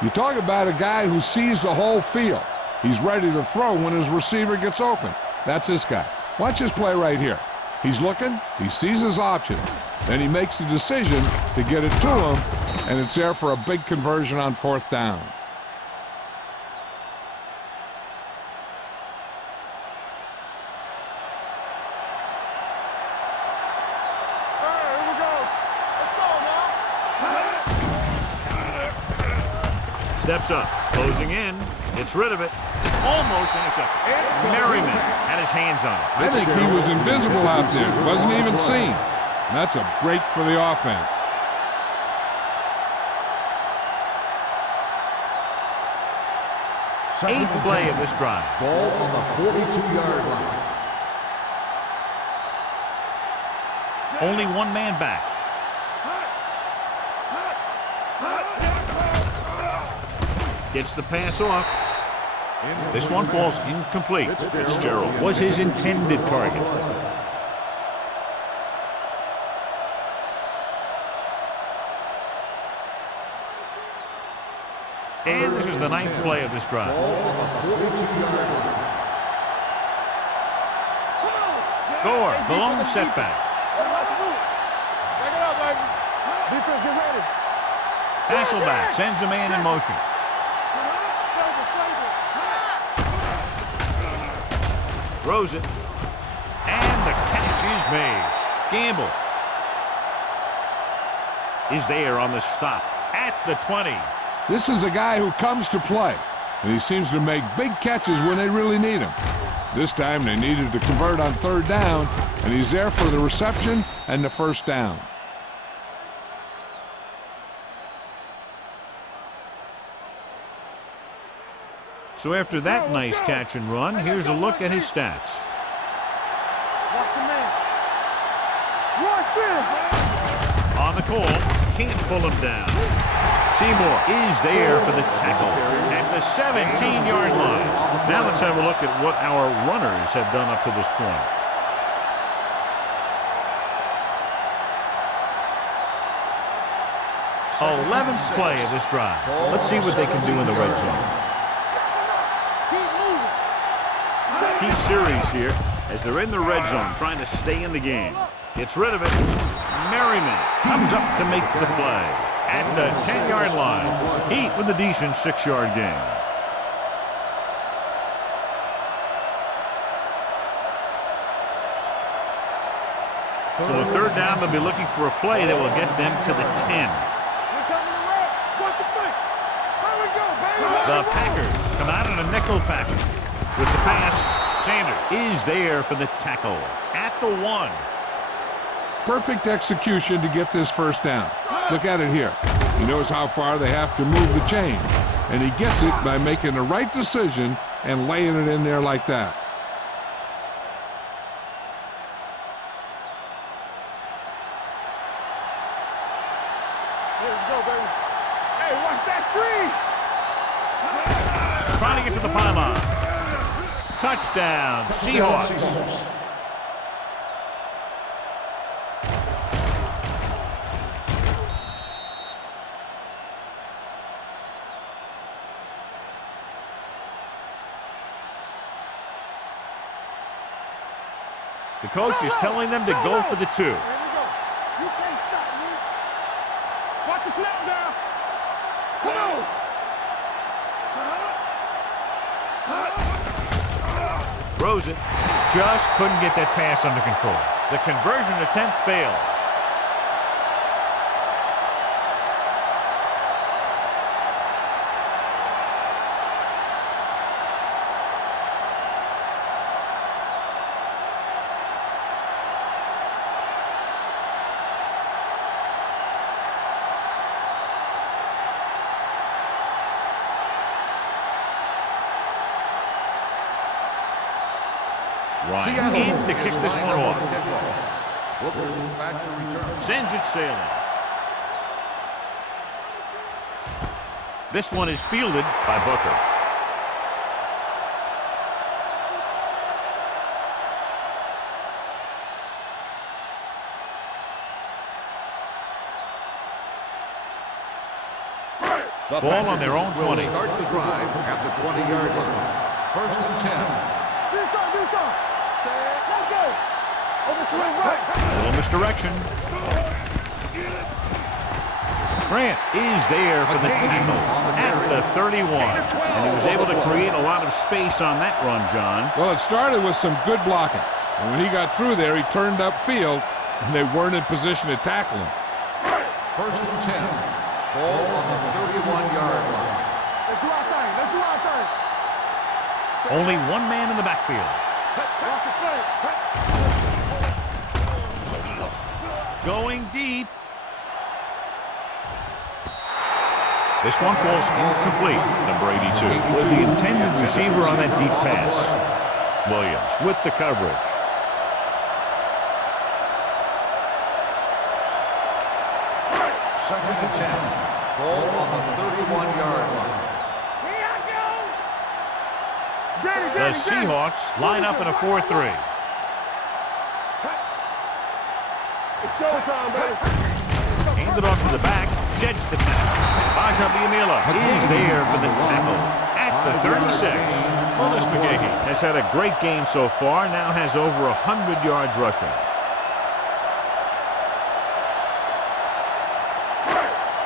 You talk about a guy who sees the whole field. He's ready to throw when his receiver gets open. That's this guy. Watch this play right here. He's looking, he sees his option, then he makes the decision to get it to him, and it's there for a big conversion on fourth down. Steps up, closing in, gets rid of it, almost intercepted. Merriman had his hands on it. I think he was invisible out there, wasn't even seen. And that's a break for the offense. Eighth play of this drive. Ball on the 42-yard line. Only one man back. Gets the pass off. This one falls incomplete. Fitzgerald was his intended target. And this is the ninth play of this drive. Ball on the 42-yard line. Gore, the lone setback. Back it up, baby. Defense, get ready. Hasselback sends a man in motion. Throws it. And the catch is made. Gamble is there on the stop at the 20. This is a guy who comes to play, and he seems to make big catches when they really need him. This time they needed to convert on third down, and he's there for the reception and the first down. So after that nice catch and run, here's a look at his stats. Watch your man. Watch this. On the call, can't pull him down. Seymour is there for the tackle at the 17-yard line. Now let's have a look at what our runners have done up to this point. Second 11th and play 6. of this drive. Let's see what they can do in the red zone. Key series here as they're in the red zone trying to stay in the game. Gets rid of it. Merriman comes up to make the play at the 10-yard line. Heat with a decent 6-yard gain. So on third down, they'll be looking for a play that will get them to the 10. The Packers come out in a nickel package. With the pass, Sanders is there for the tackle at the 1. Perfect execution to get this first down. Look at it here. He knows how far they have to move the chain, and he gets it by making the right decision and laying it in there like that. Here we go, baby. Hey, watch that screen. Trying to get to the pylon. Touchdown, Seahawks. The coach is telling them to go for the 2. Here we go. You can't stop me. Watch the snap down. Come on. Throws it. Just couldn't get that pass under control. The conversion attempt fails. Ryan in to kick this one off. Back to return. Sends it sailing. This one is fielded by Booker. The Ball on their own 20. Will start the drive at the 20-yard line. First and 10. Do some. Let's go. Over to the right. A little misdirection. Grant is there for the tackle at the 31. And he was able to create a lot of space on that run, John. Well, it started with some good blocking. And when he got through there, he turned upfield, and they weren't in position to tackle him. First and 10. Ball on the 31-yard line. Let's do our thing. Let's do our thing. Only one man in the backfield. Watch the play. Going deep. This one falls incomplete. Number 82. Was the intended receiver on that deep pass. Williams with the coverage. Second and 10. Ball on the 31-yard line. Here I go. The Seahawks line up in a 4-3. It's showtime, baby. Handed off to the back. Sheds the tackle. Baja Biamila is there for the tackle at the 36. Willis McGahee has had a great game so far. Now has over 100 yards rushing.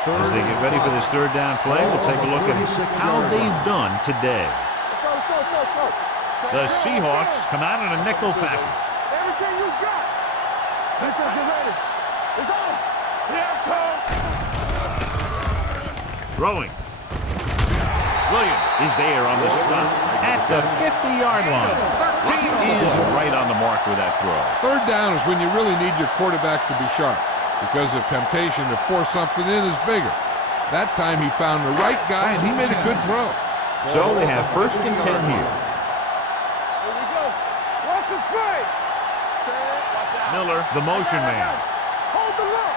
As they get ready for this third down play, we'll take a look at how they've done today. Let's go. The Seahawks come out in a nickel package. Everything you got. Defense, get ready. It's on. Here it comes. Throwing. Williams is there on the stop at the 50-yard line. He is right on the mark with that throw. Third down is when you really need your quarterback to be sharp, because the temptation to force something in is bigger. That time he found the right guy, and he made a good throw. So they have first and 10 here. Here we go. Watch the play. Watch out. Miller, the motion man. Hold the look.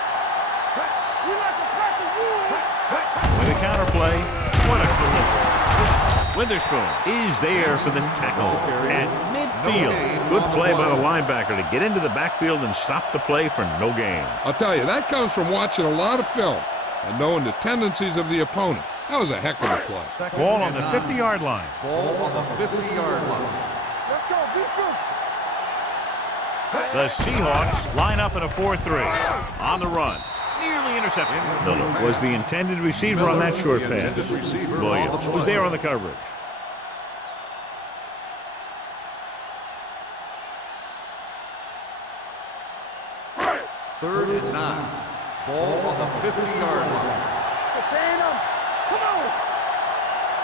We like to crack the wood. With a counterplay, what a collision. Witherspoon is there for the tackle at midfield. Good play by the linebacker to get into the backfield and stop the play for no gain. I'll tell you, that comes from watching a lot of film and knowing the tendencies of the opponent. That was a heck of a play. Ball on the 50-yard line. Ball on the 50-yard line. Let's go. Defense. The Seahawks line up in a 4-3. On the run. Nearly intercepted. Miller was the intended receiver on that short pass. Williams was there on the coverage. 3rd and 9. Ball on the 50-yard line. Contain them. Come on.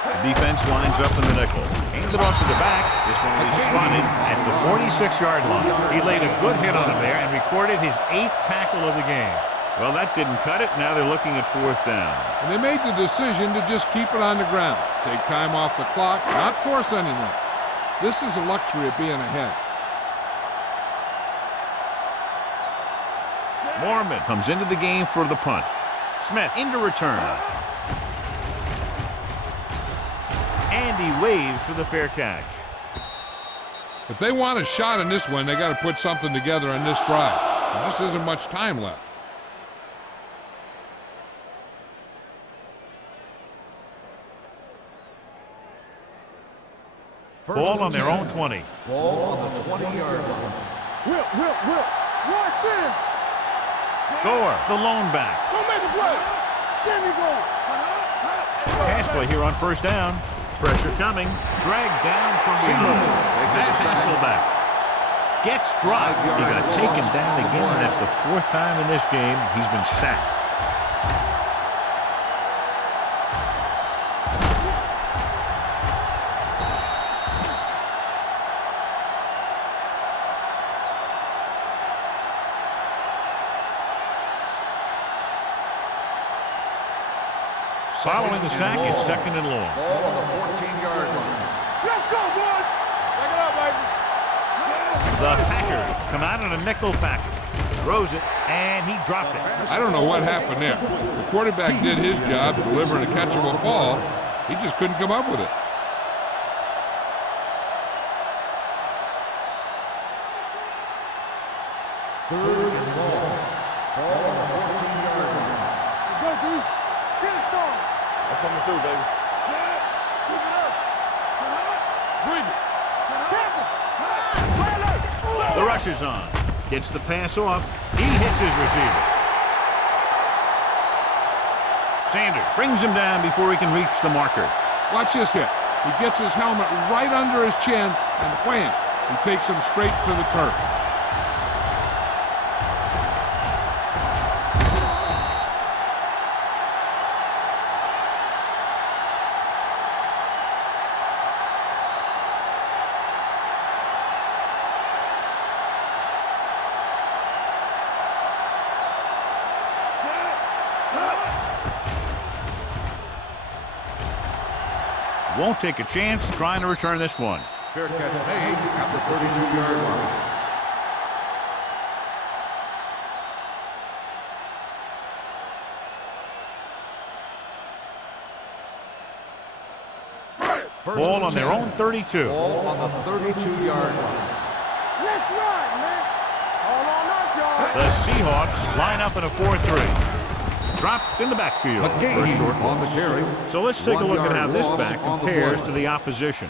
The defense lines up in the nickel. Handed off to the back. This one will be spotted at the 46-yard line. He laid a good hit on him there and recorded his 8th tackle of the game. Well, that didn't cut it. Now they're looking at 4th down. And they made the decision to just keep it on the ground. Take time off the clock, not force anything. This is a luxury of being ahead. Mormon comes into the game for the punt. Smith into return. And he waves for the fair catch. If they want a shot in this one, they got to put something together on this drive. There just isn't much time left. Ball on their own 20. Ball on the 20-yard line. Will. Watch in. Gore, the lone back. Don't make a play. There we go. Pass play here on 1st down. Pressure coming. Dragged down from behind. Matt Hasselbeck gets dropped. He got taken down again, and that's the 4th time in this game he's been sacked. Following the sack, it's 2nd and long. Ball on the 14-yard line. Let's go, boys. Back it up, baby. The Packers come out in a nickel package. Throws it, and he dropped it. I don't know what happened there. The quarterback did his job delivering a catchable ball. He just couldn't come up with it. Third and long. Ball on the 14-yard line. Let's go, dude. Get it started. I'm coming through, baby. Keep it up. Bring it. The rush is on. Gets the pass off. He hits his receiver. Sanders brings him down before he can reach the marker. Watch this hit. He gets his helmet right under his chin, and wham, he takes him straight to the turf. Won't take a chance trying to return this one. Fair catch made at the 32-yard line. Ball on their own 32. Ball on the 32-yard line. Let's run, man. All on us, y'all. The Seahawks line up in a 4-3. Dropped in the backfield for a short on the loss. carry. So let's take a look at how 1 this yard back loss on the compares play. to the opposition.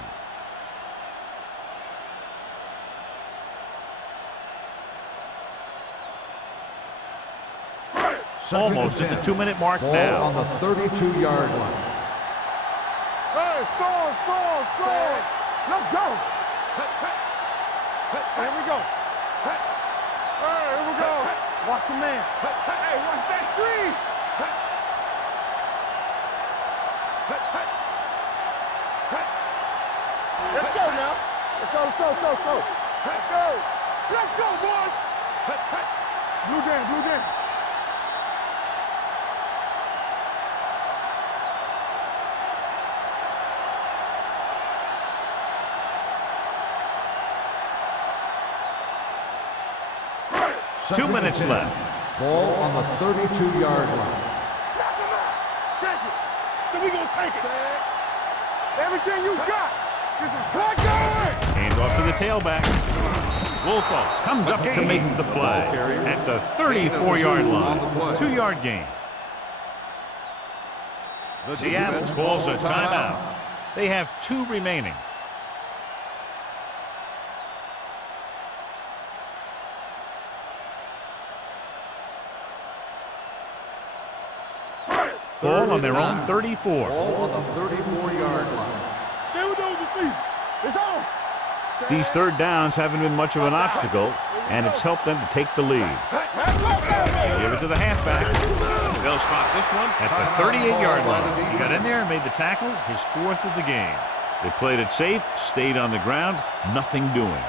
Almost at the 2-minute mark Ball now. on the 32-yard line. Hey, score. Let's go. Here we go. Hey, here we go. Watch your man. Hey, watch that screen. Let's go now. Let's go. Let's go, boys. Blue game. Two minutes left. Ball on the 32-yard line. Knock him out. Check it. So we gonna take it. Everything you got. Get some slack going. Hand off to the tailback. Wolfo comes up to make the play at the 34-yard line. 2-yard gain. Seattle calls a timeout. They have 2 remaining. Ball on their own 34. Ball on the 34-yard line. Stay with those receivers. It's on. These third downs haven't been much of an obstacle, and it's helped them to take the lead. Let's go. to the halfback. They'll spot this one at the 38-yard line. He got in there and made the tackle, his 4th of the game. They played it safe, stayed on the ground, nothing doing.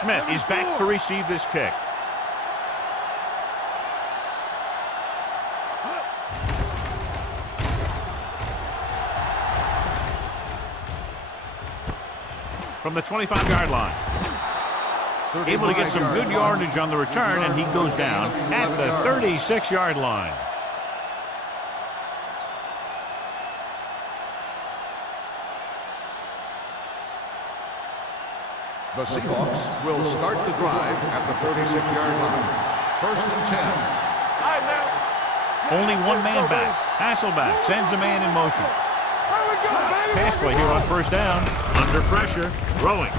Smith is back to receive this kick. From the 25-yard line. Able to get some good yardage on the return, and he goes down at the 36-yard line. The Seahawks will start the drive at the 36-yard line. 1st and 10. All right, now. Only one man back. Hasselback sends a man in motion. There we go, baby. Pass play here on 1st down. Under pressure. Throwing.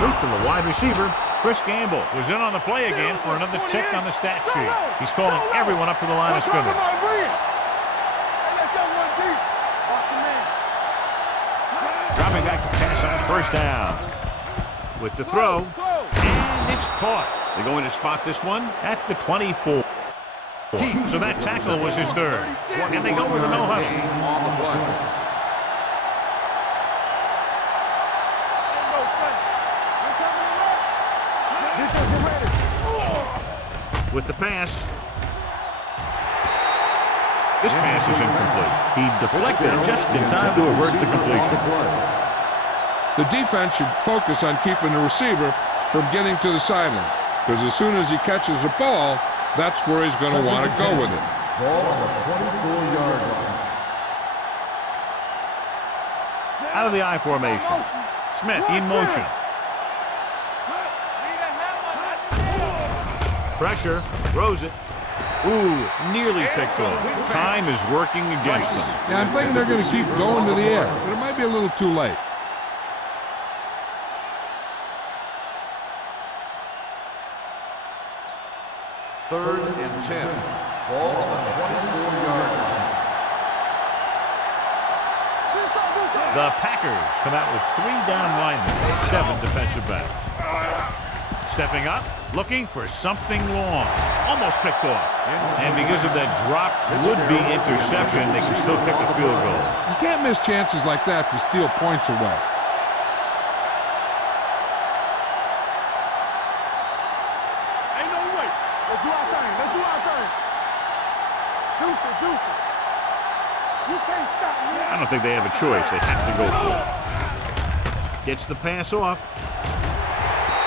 Boot to the wide receiver. Chris Gamble was in on the play again for another tick on the stat sheet. He's calling everyone up to the line of scrimmage. Hey, let's go, one deep. Watch your man. Dropping back to pass on 1st down. With the throw. And it's caught. They're going to spot this one at the 24. So that tackle was his 3rd. And they go with a no huddle. On the play. With the pass. This pass is incomplete. He deflected just in time to avert the completion. The defense should focus on keeping the receiver from getting to the sideline, because as soon as he catches the ball, that's where he's going to want to go with it. Ball on the 24-yard line. Out of the I formation. Smith in motion. Pressure. Throws it. Ooh, nearly picked off. Time is working against them. Yeah, I'm thinking they're going to keep going to the air, but it might be a little too late. Third and 10. Ball on the 24-yard line. The Packers come out with 3 down linemen and 7 defensive backs. Stepping up, looking for something long. Almost picked off. And because of that drop would-be interception, they can still kick a field goal. You can't miss chances like that to steal points away. Ain't no way. Let's do our thing. Let's do our thing. Deuce it. You can't stop me. I don't think they have a choice. They have to go for it. Gets the pass off.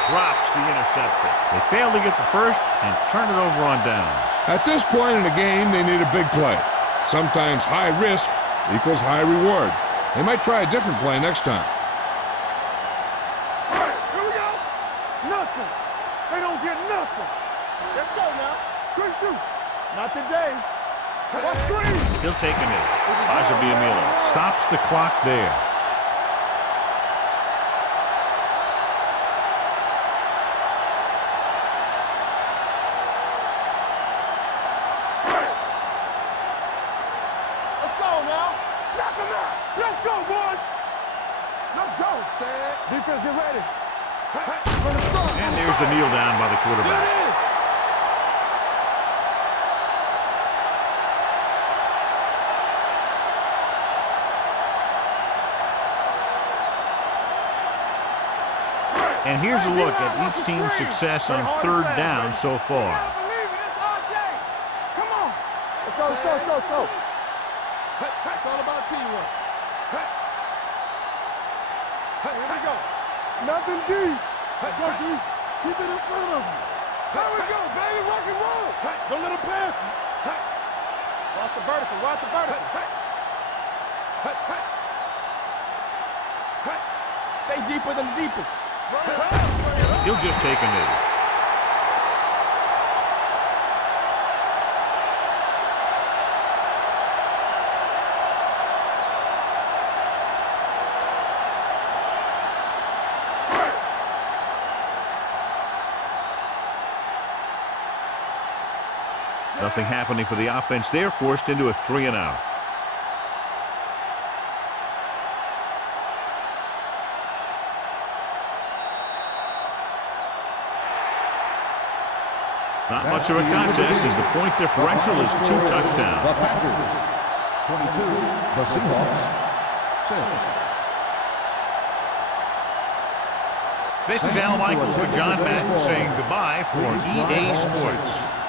Drops the interception. They fail to get the first and turn it over on downs. At this point in the game, they need a big play. Sometimes high risk equals high reward. They might try a different play next time. Here we go. Nothing. They don't get nothing. Let's go now. Good shoot. Not today. What screen? He'll take a knee. Ajabiamila stops the clock there. Let's go now. Knock him out. Let's go, boys. Let's go. Defense, get ready. And there's the kneel down by the quarterback. And here's a look at each team's success on 3rd down so far. Come on. Let's go. It's all about teamwork. Here we go. Nothing deep. Let's go, deep. Keep it in front of you. There we go, baby. Rock and roll. Don't let him pass you. Watch the vertical. Stay deeper than the deepest. He'll just take a knee. Nothing happening for the offense there, forced into a 3-and-out. Not much of a contest as the point differential is 2 touchdowns. The Packers, 22. The Seahawks, 6. This is Al Michaels with John Madden saying goodbye for EA Sports.